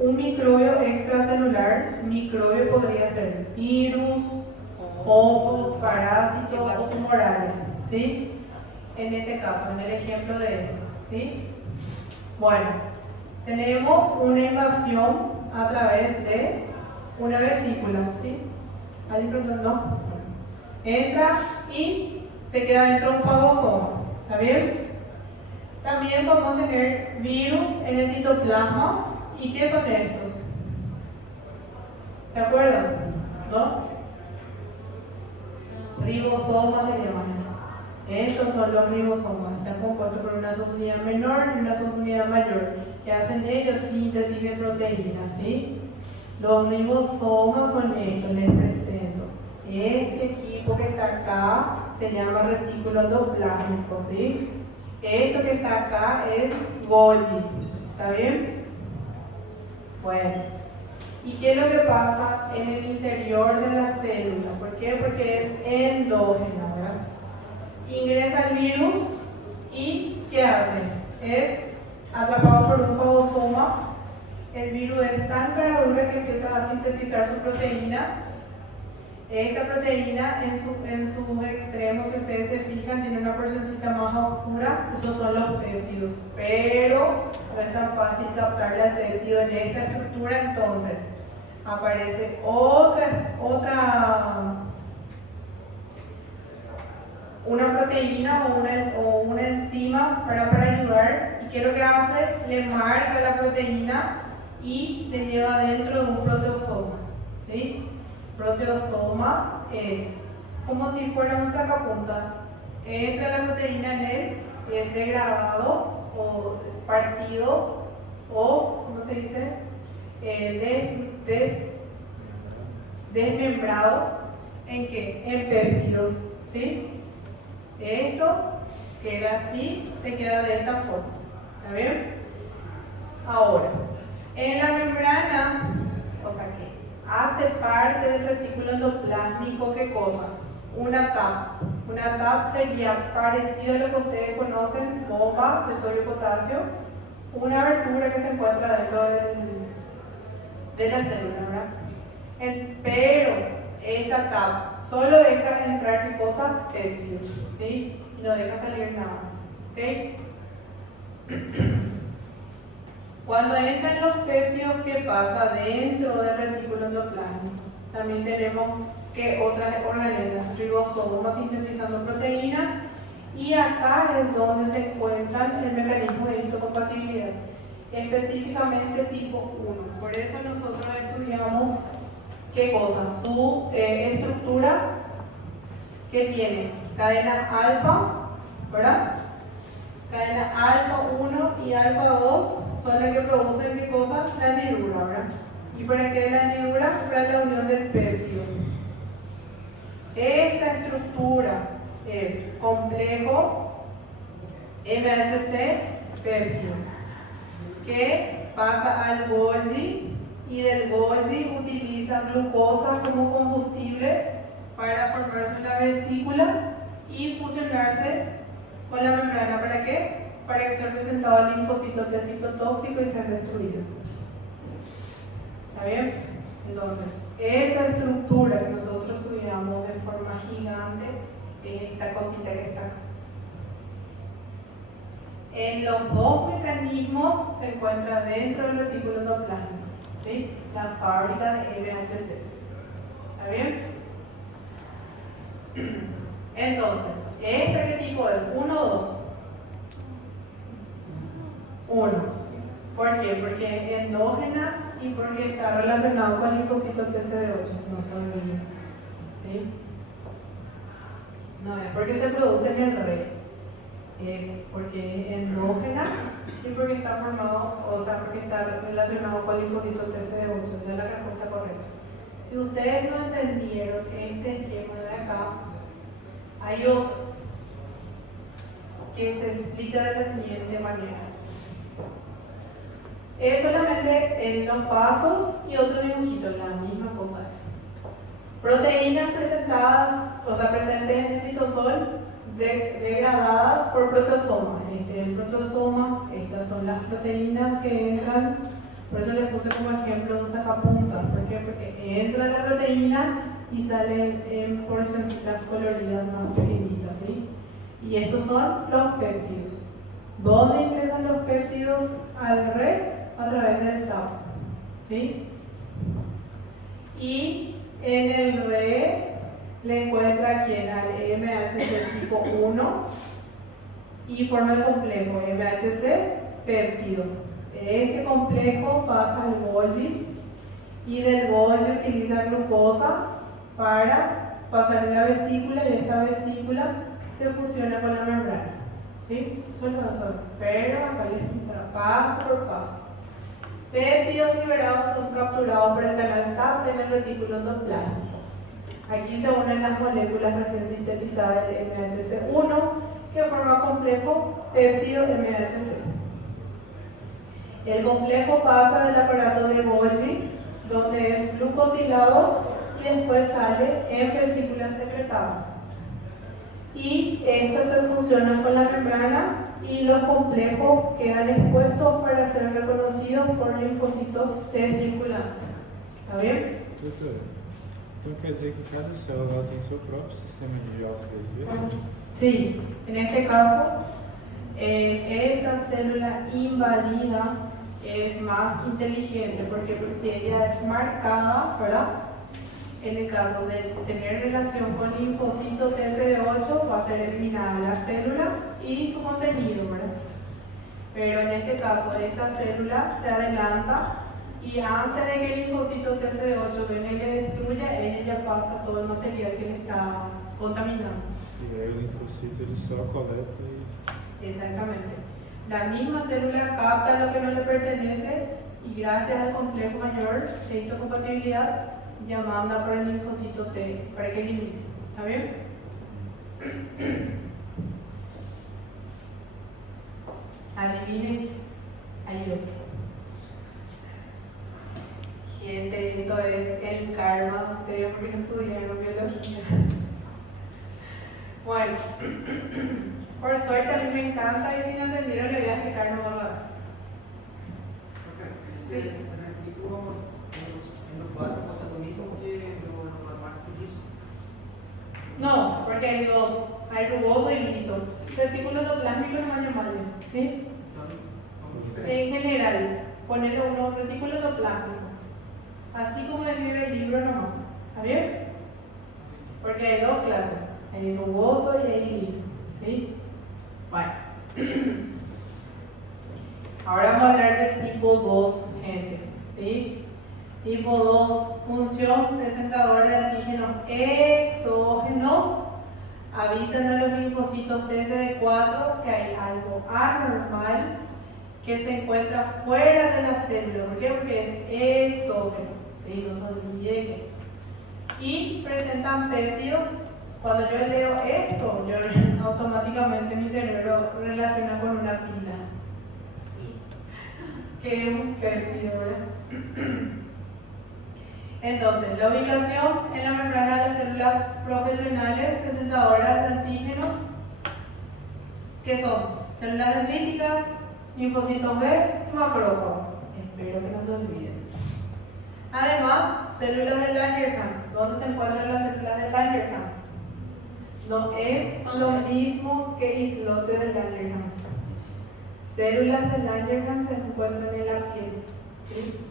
un microbio extracelular. Microbio podría ser virus, hongos, parásitos o tumorales, ¿sí? En este caso, en el ejemplo de esto, ¿sí? Bueno, tenemos una invasión a través de una vesícula, ¿sí? ¿Alguien preguntó? No. Entra y se queda dentro de un fagosoma, ¿está bien? También podemos tener virus en el citoplasma. ¿Y qué son estos? ¿Se acuerdan? ¿No? Ribosomas se llaman. Estos son los ribosomas. Están compuestos por una subunidad menor y una subunidad mayor, que hacen ellos síntesis de proteínas, ¿sí? Los ribosomas son estos, les presento. Este equipo que está acá se llama retículo endoplásmico, ¿sí? Esto que está acá es Golgi, ¿está bien? Bueno, ¿y qué es lo que pasa en el interior de la célula? ¿Por qué? Porque es endógeno, ¿verdad? Ingresa el virus y ¿qué hace? Es atrapado por un fagosoma. El virus es tan caradura que empieza a sintetizar su proteína. Esta proteína en sus extremos, si ustedes se fijan, tiene una porcioncita más oscura. Esos son los péptidos, pero no es tan fácil captarle al péptido en esta estructura. Entonces aparece una proteína o una enzima para ayudar. ¿Y qué es lo que hace? Le marca la proteína y le lleva dentro de un proteosoma, ¿sí? Proteosoma es como si fuera un sacapuntas. Entra la proteína en él, es degradado o partido o, ¿cómo se dice? Desmembrado. ¿En qué? En péptidos, ¿sí? Esto, que era así, se queda de esta forma. ¿Está bien? Ahora, en la membrana, o sea que hace parte del retículo endoplásmico, ¿qué cosa? Una TAP. Una TAP sería parecido a lo que ustedes conocen, bomba de sodio y potasio, una abertura que se encuentra dentro de la célula, ¿verdad? Pero esta TAP solo deja entrar ¿qué cosa? Péptidos, ¿sí? Y no deja salir nada, ¿ok? Cuando entran los péptidos, ¿qué pasa dentro del retículo endoplásmico? También tenemos que otras organelas, ribosomas sintetizando proteínas, y acá es donde se encuentran el mecanismo de histocompatibilidad, específicamente tipo 1. Por eso nosotros estudiamos ¿qué cosa? Su estructura, que tiene cadena alfa, ¿verdad? Cadena alfa 1 y alfa 2 son las que producen ¿qué cosa? La hendidura, ¿verdad? ¿Y para qué la hendidura? Para la unión del péptido. Esta estructura es complejo MHC péptido, que pasa al Golgi, y del Golgi utiliza glucosa como combustible para formarse una vesícula y fusionarse con la membrana. ¿Para qué? Para que sea presentado el linfocito T citotóxico y ser destruido. ¿Está bien? Entonces, esa estructura que nosotros estudiamos de forma gigante es esta cosita que está acá. En los dos mecanismos se encuentra dentro del retículo endoplásmico, ¿sí? La fábrica de MHC. ¿Está bien? Entonces, ¿esta qué tipo es? ¿1 o 2? 1. ¿Por qué? Porque es endógena y porque está relacionado con el linfocito TCD8. No se olviden. ¿Sí? No es porque se produce en el re, es porque es endógena y porque está formado, o sea, porque está relacionado con el linfocito TCD8. Esa es la respuesta correcta. Si ustedes no entendieron este esquema de acá, hay otro que se explica de la siguiente manera. Es solamente en los pasos y otro dibujito, la misma cosa. Proteínas presentadas, o sea, presentes en el citosol, degradadas por protosoma. Este es el protosoma, estas son las proteínas que entran, por eso les puse como ejemplo un sacapuntas. ¿Por qué? Porque entra la proteína y sale en porcioncitas coloridas más pequeñitas, ¿sí? Y estos son los péptidos. ¿Dónde ingresan los péptidos al red? A través del TAP, ¿sí? Y en el red le encuentra aquí al MHC tipo 1 y forma el complejo MHC péptido. Este complejo pasa al Golgi y del Golgi utiliza glucosa para pasar en la vesícula y esta vesícula se fusiona con la membrana, ¿sí? Eso lo vas a ver, pero acá les explicará paso por paso. Péptidos liberados son capturados por el canal TAP en el retículo endoplasmático. Aquí se unen las moléculas recién sintetizadas del MHC1 que forma complejo péptido MHC. El complejo pasa del aparato de Golgi, donde es glucosilado y después sale en vesículas secretadas. Y estas se fusionan con la membrana y los complejos quedan expuestos para ser reconocidos por linfocitos T circulantes. ¿Está bien? Doutora, então quer dizer que cada célula ela tem seu próprio sistema de autodefesa? Sí, en este caso, esta célula invadida es más inteligente porque si ella es marcada, ¿verdad? En el caso de tener relación con linfocito TCD8 va a ser eliminada la célula y su contenido, ¿verdad? Pero en este caso, esta célula se adelanta y antes de que el linfocito TCD8 venga y le destruya, ella ya pasa todo el material que le está contaminando. E aí o linfocito ele só coleta e... Exactamente. La misma célula capta lo que no le pertenece y gracias al complejo mayor de histocompatibilidad ya manda por el linfocito T para que elimine. ¿Está bien? Adivinen, hay otro. Gente, esto es el karma. Ustedes porque no estudiaron biología. Bueno, por suerte a mí me encanta y si no entendieron le voy a explicar no más rápido. Esse retículo endoplasmático passa do mismo que no plasmático liso? No, porque hay dos, hay rugoso y liso. Retículo endoplásmico es más llamable, ¿sí? Então, são diferentes. En general, ponerle uno retículo endoplásmico, así como describe el libro nomás, ¿está bien? Porque hay dos clases, hay rugoso y hay liso, ¿sí? Bueno, ahora vamos a hablar del tipo 2, gente, ¿sí? Tipo 2, función presentadora de antígenos exógenos, avisan a los linfocitos TCD4 que hay algo anormal que se encuentra fuera de la célula. ¿Por qué? Porque es exógeno, ¿sí? No se olvide que. Y presentan péptidos. Cuando yo leo esto, yo automáticamente mi cerebro relaciona con una pila. Que es un péptido, ¿verdad? Entonces, la ubicación en la membrana de las células profesionales presentadoras de antígenos, que son células dendríticas, linfocitos B y macrófagos. Espero que no se olviden. Además, células de Langerhans. ¿Dónde se encuentran las células de Langerhans? No es lo mismo que islote de Langerhans. Células de Langerhans se encuentran en la piel, ¿sí?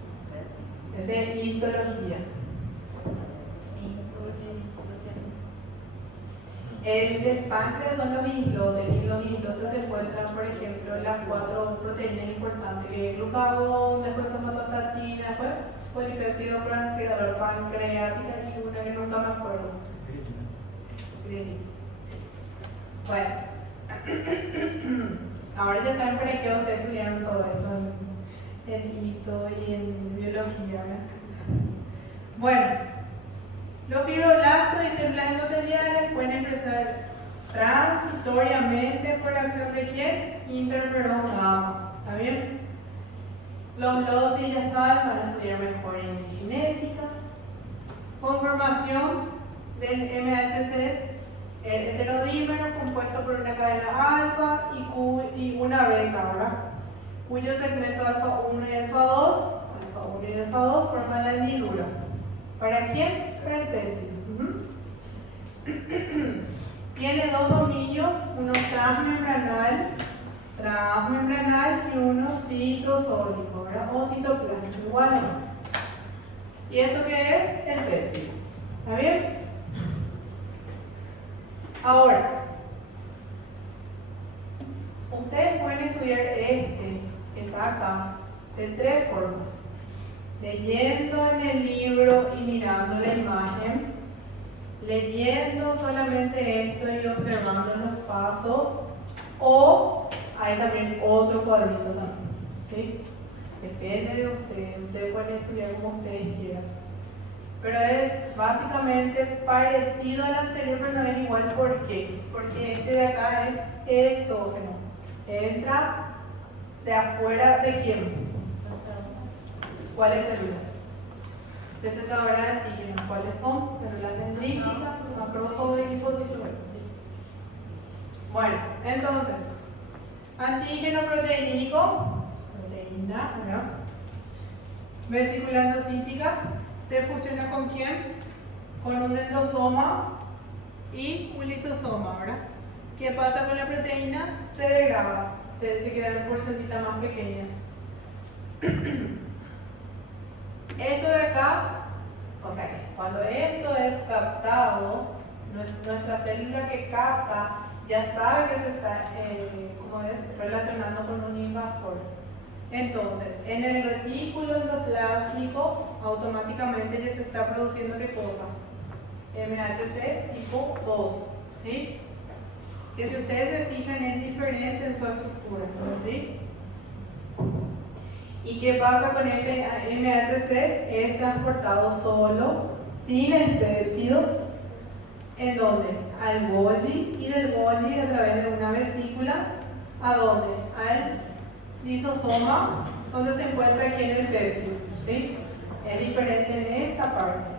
Esa es histología. El del páncreas son los islotes, y los islotes se encuentran, por ejemplo, en las 4 proteínas importantes, que es glucagón, después somatostatina, después polipéptido pancreática y una que nunca me acuerdo. Grelina. Bueno, ahora ya saben para qué ustedes estudiaron todo esto en histo y en biología, ¿verdad? Bueno, los fibroblastos y células endoteliales pueden expresar transitoriamente por acción de ¿quién? Interferón gamma. ¿Está bien? Los lodos, si ya saben, van a estudiar mejor en genética. Conformación del MHC, el heterodímero compuesto por una cadena alfa y una beta, ¿verdad? Cuyos segmentos alfa 1 y alfa 2 forman la hendidura. ¿Para quién? Para el péptido. Tiene 2 dominios, uno transmembranal y uno citosólico, ¿verdad? O citoplasma, igual no. ¿Y esto qué es? El péptido. ¿Está bien? Ahora, ustedes pueden estudiar este que está acá de 3 formas: leyendo en el libro y mirando la imagen, leyendo solamente esto y observando los pasos, o hay también otro cuadrito también, ¿sí? Depende de ustedes pueden estudiar como ustedes quieran. Pero es básicamente parecido al anterior, pero no es igual. ¿Por qué? Porque este de acá es exógeno. Entra de afuera de quién. ¿Cuáles células? Presentadoras de antígenos. ¿Cuáles son? Células dendríticas, macrófagos y linfocitos. Bueno, entonces, antígeno proteínico, proteína, ¿verdad? Vesícula endocítica, se fusiona ¿con quién? Con un endosoma y un lisosoma, ¿verdad? ¿Qué pasa con la proteína? Se degrada, se queda en porcioncitas más pequeñas. Esto de acá, o sea, cuando esto es captado, nuestra célula que capta ya sabe que se está relacionando con un invasor. Entonces, en el retículo endoplásmico, automáticamente ya se está produciendo ¿qué cosa? MHC tipo 2, ¿sí? Que si ustedes se fijan es diferente en su estructura, ¿sí? ¿Y qué pasa con este MHC? Es transportado solo, sin el péptido, ¿en dónde? Al Golgi, y del Golgi a través de una vesícula, ¿a dónde? Al lisosoma, donde se encuentra aquí en el péptido, ¿sí? Es diferente en esta parte.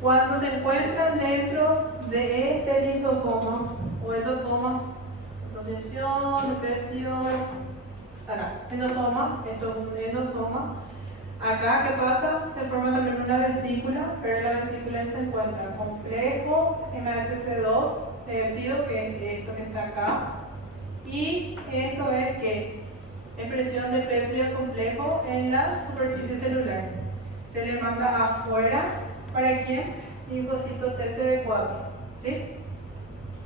Cuando se encuentran dentro de este lisosoma o endosoma, asociación de péptidos, acá, endosoma, esto es un endosoma. Acá, ¿qué pasa? Se forma también una vesícula, pero en la vesícula se encuentra complejo MHC2, péptido, que es esto que está acá, y esto es que expresión de péptido complejo en la superficie celular. Se le manda afuera, ¿para quién? Linfocito TCD4, ¿sí?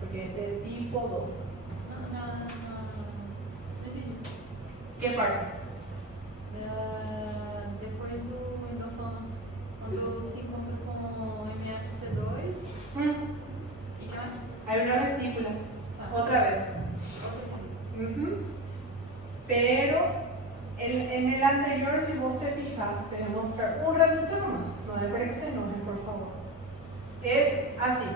Porque este es tipo 2. ¿Qué parte? Depois do endosoma, quando se encontra com MHC2. ¿Y qué más? Hay una vesícula, otra vez. Pero en el anterior, si vos te fijaste, voy a mostrar un ratito nomás, no me parece que se enojen, por favor. Es así.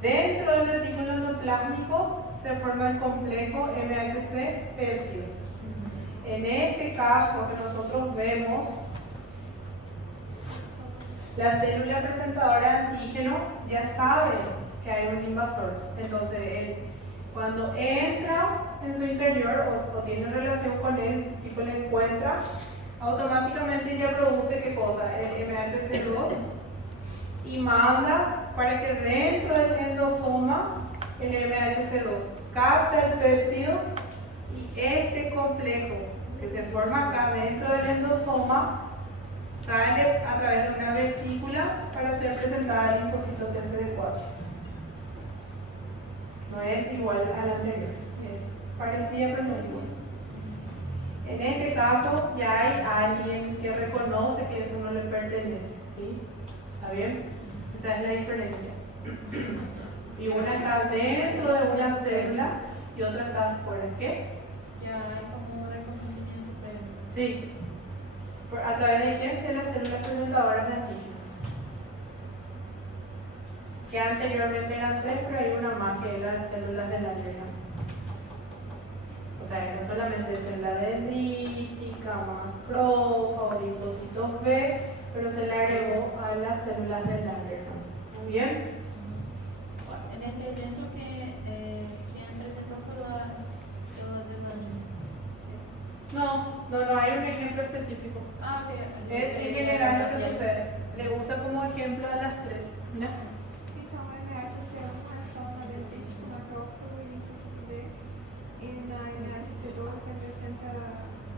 Dentro del retículo endoplásmico se forma el complejo MHC péptido. En este caso que nosotros vemos, la célula presentadora de antígeno ya sabe que hay un invasor. Entonces, cuando entra en su interior o tiene relación con él, este tipo le encuentra, automáticamente ya produce ¿qué cosa? El MHC2 y manda para que dentro del endosoma el MHC2 capta el péptido y este complejo que se forma acá dentro del endosoma sale a través de una vesícula para ser presentada al linfocito TCD4. No es igual a la anterior, es parecida pero no igual. En este caso ya hay alguien que reconoce que eso no le pertenece, ¿sí? ¿Está bien? Esa es la diferencia. Y una está dentro de una célula y otra está fuera. ¿Qué? Ya hay como un reconocimiento previo. Sí. ¿A través de quién? De las células presentadoras de antígenos. Que anteriormente eran 3, pero hay una más que es las células de Langerhans. O sea, no solamente célula dendrítica, macrófago, linfocitos B, pero se le agregó a las células de Langerhans. ¿Muy bien? En este ejemplo que quien presentó fue lo de No hay un ejemplo específico. Ah, ok. Es en general lo que sucede. Le usa como ejemplo a las 3. Mira. Então, o MHC1 é só na dendrítica, macrófago e linfocito B. E na MHC2 representa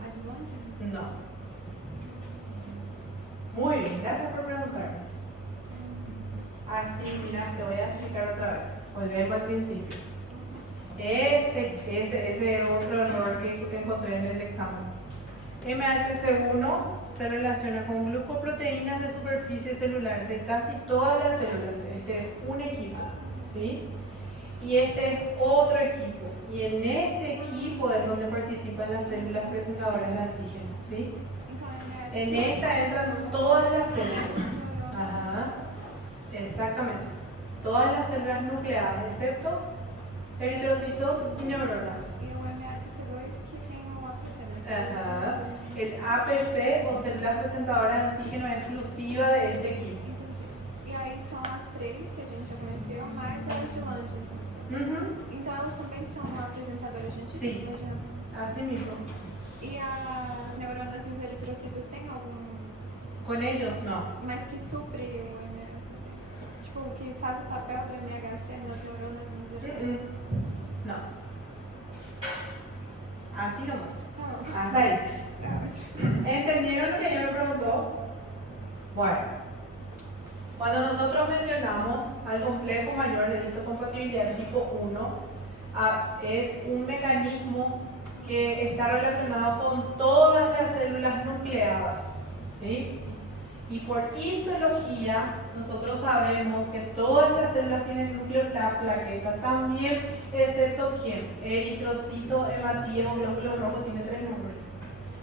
adjuvante? No. Muy bien, gracias por preguntar. Así, mira, te voy a explicar otra vez. Volvemos al principio. Ese otro error que encontré en el examen. MHC1 se relaciona con glucoproteínas de superficie celular de casi todas las células. Este es un equipo, ¿sí? Y este es otro equipo. Y en este equipo es donde participan las células presentadoras de antígenos, ¿sí? Então, En MHC1 esta entran todas las células. Ajá, exactamente. Todas las células nucleadas, excepto eritrocitos y neuronas. e o MHC2 que tem o APC. Ajá. El APC o célula presentadora de antígeno es exclusiva de este equipo. E aí são as 3 que a gente já conheceu, mais as de Lange. Ujú, Então elas também são apresentadoras de Sim. antígeno. así mismo. E as neuronas e os eritrocitos têm algum. Con ellos no. Mas que supre o MHC? Tipo, que faz o papel do MHC nas neuronas e nos eritrocitos? No. Así nomás. Tá bom. Hasta ahí. Tá ótimo. ¿Entendieron lo que yo me preguntó? Bueno, cuando nosotros mencionamos al complejo mayor de histocompatibilidad tipo 1, es un mecanismo que está relacionado con todas las células nucleadas, ¿sí? Y por histología, nosotros sabemos que todas las células tienen núcleo, la plaqueta también, excepto ¿quién? Eritrocito, hematíes o glóbulo rojo tiene 3 nombres.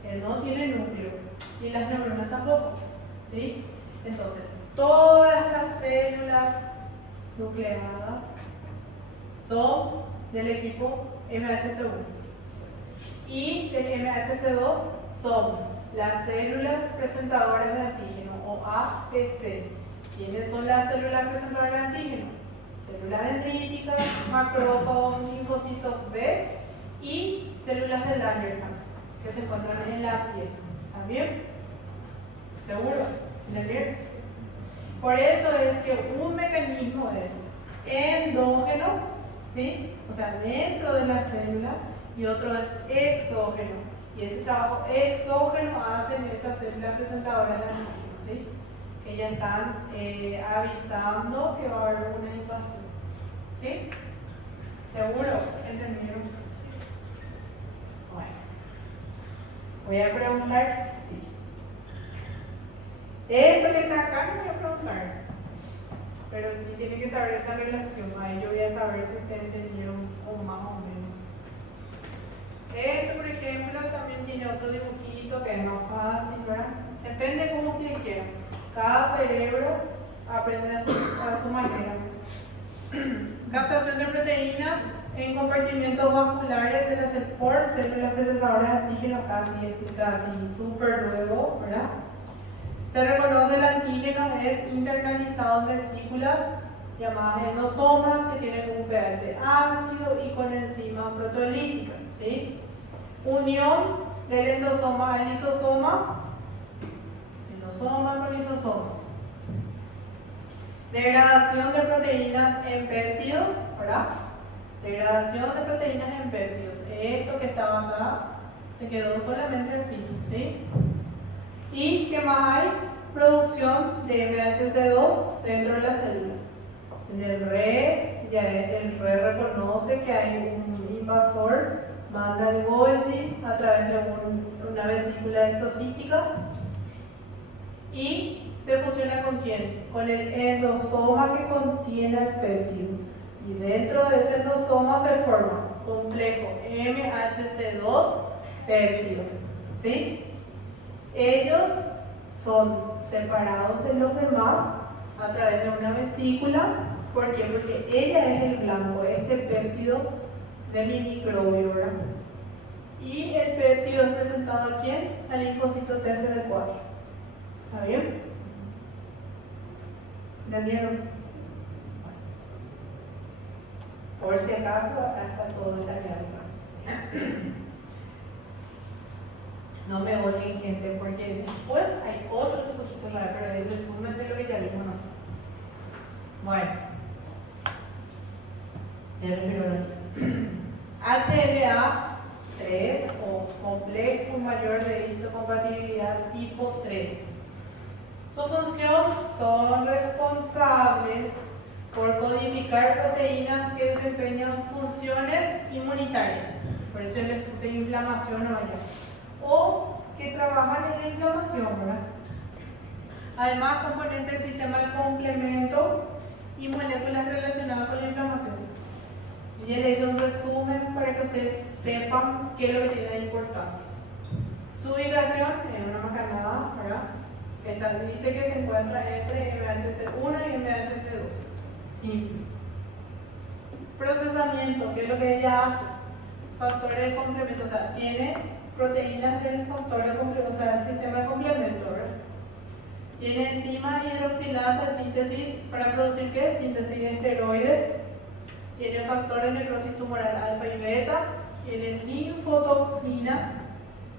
Él no tiene núcleo y las neuronas tampoco, ¿sí? Entonces, todas las células nucleadas son del equipo MHC1 y del MHC2 son las células presentadoras de antígeno o APC. ¿Quiénes son las células presentadoras de antígeno? Células dendríticas, macrófagos, linfocitos B y células de Langerhans que se encuentran en la piel. ¿Está bien? ¿Seguro? ¿Entendieron? Por eso es que un mecanismo es endógeno, ¿sí? O sea, dentro de la célula, y otro es exógeno. Y ese trabajo exógeno hacen esas células presentadoras de antígeno, ¿sí? Que ya están avisando que va a haber una invasión. ¿Sí? ¿Seguro? ¿Entendieron? Bueno. Voy a preguntar sí. Esto que está acá no voy a preguntar. Pero sí tiene que saber esa relación. Ahí yo voy a saber si ustedes entendieron o más o menos. Esto, por ejemplo, también tiene otro dibujito que es más fácil, ¿verdad? Depende de cómo ustedes quieran. Cada cerebro aprende a su manera. Captación de proteínas en compartimentos vasculares de las por células presentadoras de antígeno, casi explica así súper luego, ¿verdad? Se reconoce el antígeno, es internalizado en vesículas llamadas endosomas que tienen un pH ácido y con enzimas proteolíticas, ¿sí? Unión del endosoma al lisosoma, endosoma con lisosoma. Degradación de proteínas en péptidos, ¿verdad? Degradación de proteínas en péptidos. Esto que estaba acá se quedó solamente así, ¿sí? ¿Y qué más hay? producción de MHC2 dentro de la célula. En el RE, el RE reconoce que hay un invasor, manda el Golgi a través de una vesícula exocítica y se fusiona ¿con quién? Con el endosoma que contiene el péptido. Y dentro de ese endosoma se forma complejo MHC2 péptido. ¿Sí? Ellos son separados de los demás a través de una vesícula. ¿Por qué? Porque ella es el blanco, este péptido de mi microbio, ¿verdad? Y el péptido es presentado aquí al linfocito TCD4. ¿Está bien? ¿Entendieron? Por si acaso, acá está todo detallado. No me odien, gente, porque después hay otro dibujito raro, pero el resumen de lo que ya vimos, ¿no? Bueno. HLA3 o complejo mayor de histocompatibilidad tipo 3. Su función son responsables por codificar proteínas que desempeñan funciones inmunitarias. Por eso les puse inflamación allá. O que trabajan en la inflamación, ¿verdad? Además, componentes del sistema de complemento y moléculas relacionadas con la inflamación. Yo ya les hice un resumen para que ustedes sepan qué es lo que tiene de importante. Su ubicación en una macanada, ¿verdad? Esta dice que se encuentra entre MHC1 y MHC2. Simple. Procesamiento, ¿qué es lo que ella hace? Factores de complemento, o sea, tiene proteínas del factor de complemento, o sea, del sistema de complemento, ¿verdad? Tiene enzima hidroxilasa de síntesis para producir ¿qué? Síntesis de esteroides. Tiene factores de necrosis tumoral alfa y beta. Tiene linfotoxinas.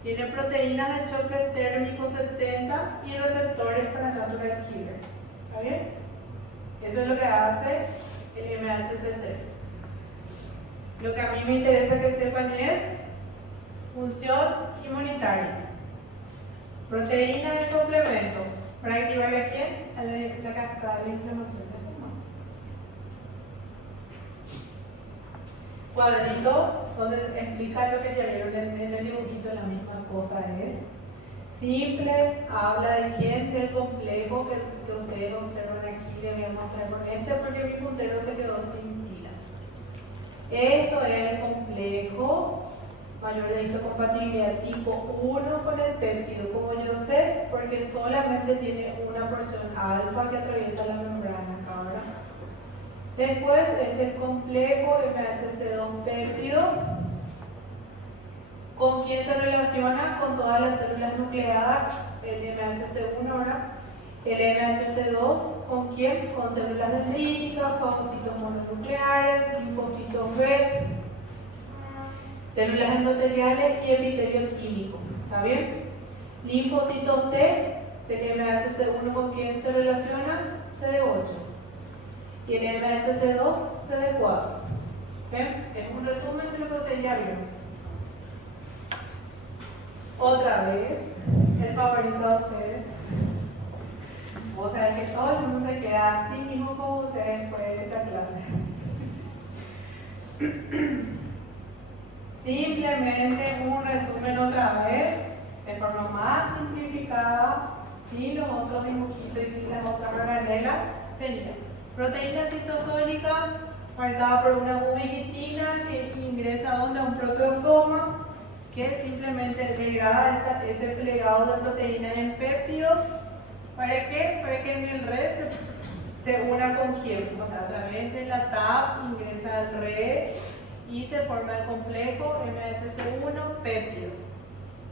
Tiene proteínas de choque térmico 70 y receptores para natural killer. ¿Está bien? Eso es lo que hace el MHC3. Lo que a mí me interesa que sepan es función inmunitaria. Proteína de complemento. ¿Para activar a quién? A la cascada de la inflamación. Eso no. Cuadrito, donde explica lo que ya vieron en el dibujito, la misma cosa es. Simple, habla de quién, del complejo que ustedes observan aquí. Les voy a mostrar con este porque mi puntero se quedó sin pila. Esto es el complejo mayor de histocompatibilidad tipo 1 con el péptido, como yo sé, porque solamente tiene una porción alfa que atraviesa la membrana acá, ¿verdad? Después, este es el complejo MHC2 péptido. ¿Con quién se relaciona? Con todas las células nucleadas, el MHC1, ¿verdad? El MHC2, ¿con quién? Con células dendríticas, fagocitos mononucleares, linfocitos B, células endoteliales y epitelio químico. ¿Está bien? Linfocitos T del MHC1, ¿con quién se relaciona? CD8. Y el MHC2, CD4. ¿Ven? Es un resumen de lo que ustedes ya vieron. Otra vez, el favorito de ustedes. Vos sabés que todo el mundo se queda así mismo como ustedes después de esta clase. Simplemente un resumen otra vez, de forma más simplificada, sin los otros dibujitos y sin las otras organelas, sería proteína citosólica marcada por una ubiquitina que ingresa a un proteosoma que simplemente degrada ese plegado de proteínas en péptidos. ¿Para qué? Para que en el RE se una con quién, o sea, a través de la TAP ingresa al RE y se forma el complejo MHC1 péptido,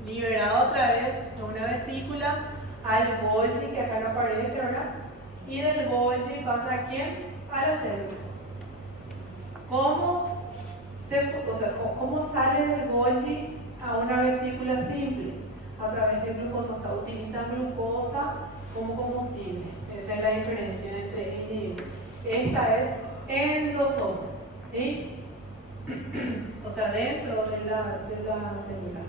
liberado otra vez de una vesícula al Golgi, que acá no aparece, ¿verdad? Y del Golgi pasa a quién? A la célula. ¿Cómo sale del Golgi a una vesícula simple? A través de glucosa, o sea, utiliza glucosa como combustible. Esa es la diferencia entre él y él. Esta es endosoma, ¿sí? O sea, dentro de la célula.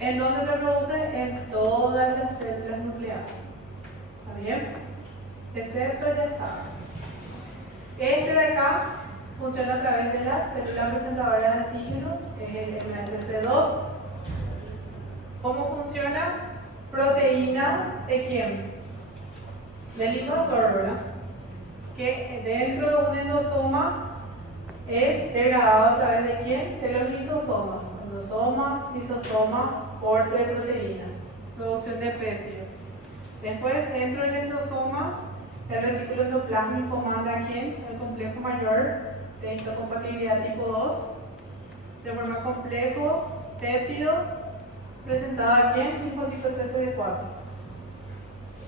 ¿En dónde se produce? En todas las células nucleares. ¿Está bien? Excepto ya saben. Este de acá funciona a través de la célula presentadora de antígeno, es el MHC2. ¿Cómo funciona? Proteína de quién? Del invasor, ¿verdad? Que dentro de un endosoma es degradado a través de quién? De los lisosomas. Endosoma, lisosoma, porte de proteína, producción de péptido. Después, dentro del endosoma, el retículo endoplásmico manda a quién? El complejo mayor de histocompatibilidad tipo 2. Se forma complejo péptido presentado a quién? Linfocito TCD4.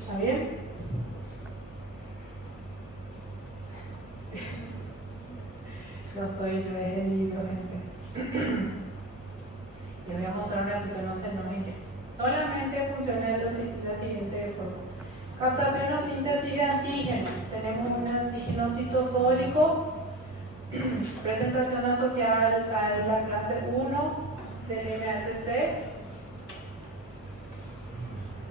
¿Está bien? No soy yo, es el libro, gente. Les voy a mostrar un ratito, no sé, no me qué. Solamente funciona de la siguiente forma. Captación o síntesis de antígeno. Tenemos un antígeno citosólico, presentación asociada a la clase 1 del MHC,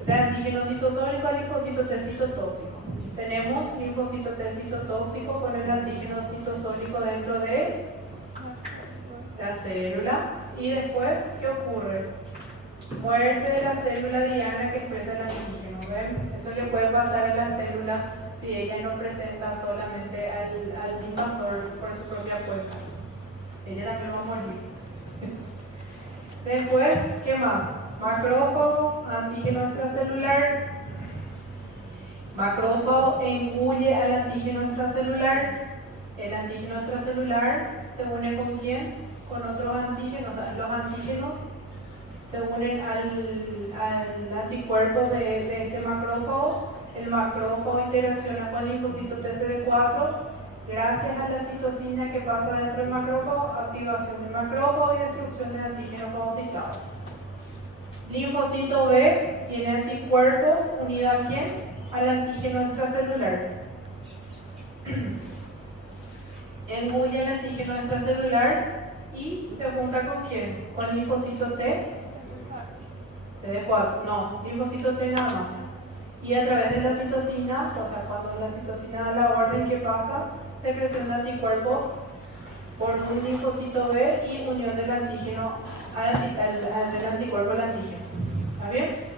de antígeno citosólico al linfocito T citotóxico. Tenemos linfocito T citotóxico con el antígeno citosólico dentro de la célula. Y después, ¿qué ocurre? Muerte de la célula diana que expresa el antígeno. ¿Ven? Eso le puede pasar a la célula si ella no presenta solamente al invasor por su propia cuenta. Ella también va a morir. Después, ¿qué más? Macrófago, antígeno extracelular. Macrófago engulle al antígeno extracelular. El antígeno extracelular se une con quién? Con otros antígenos. Los antígenos se unen al anticuerpo de este macrófago. El macrófago interacciona con el linfocito TCD4 gracias a la citocina que pasa dentro del macrófago, activación del macrófago y destrucción del antígeno fagocitado. Linfocito B tiene anticuerpos unidos a quién? Al antígeno extracelular. Engulle el antígeno extracelular y se junta con quién? Con linfocito T, CD4, no, linfocito T nada más. Y a través de la citocina, o sea, cuando la citocina da la orden, ¿qué pasa? Secreción de anticuerpos por un linfocito B y unión del antígeno del anticuerpo al antígeno. ¿Está bien?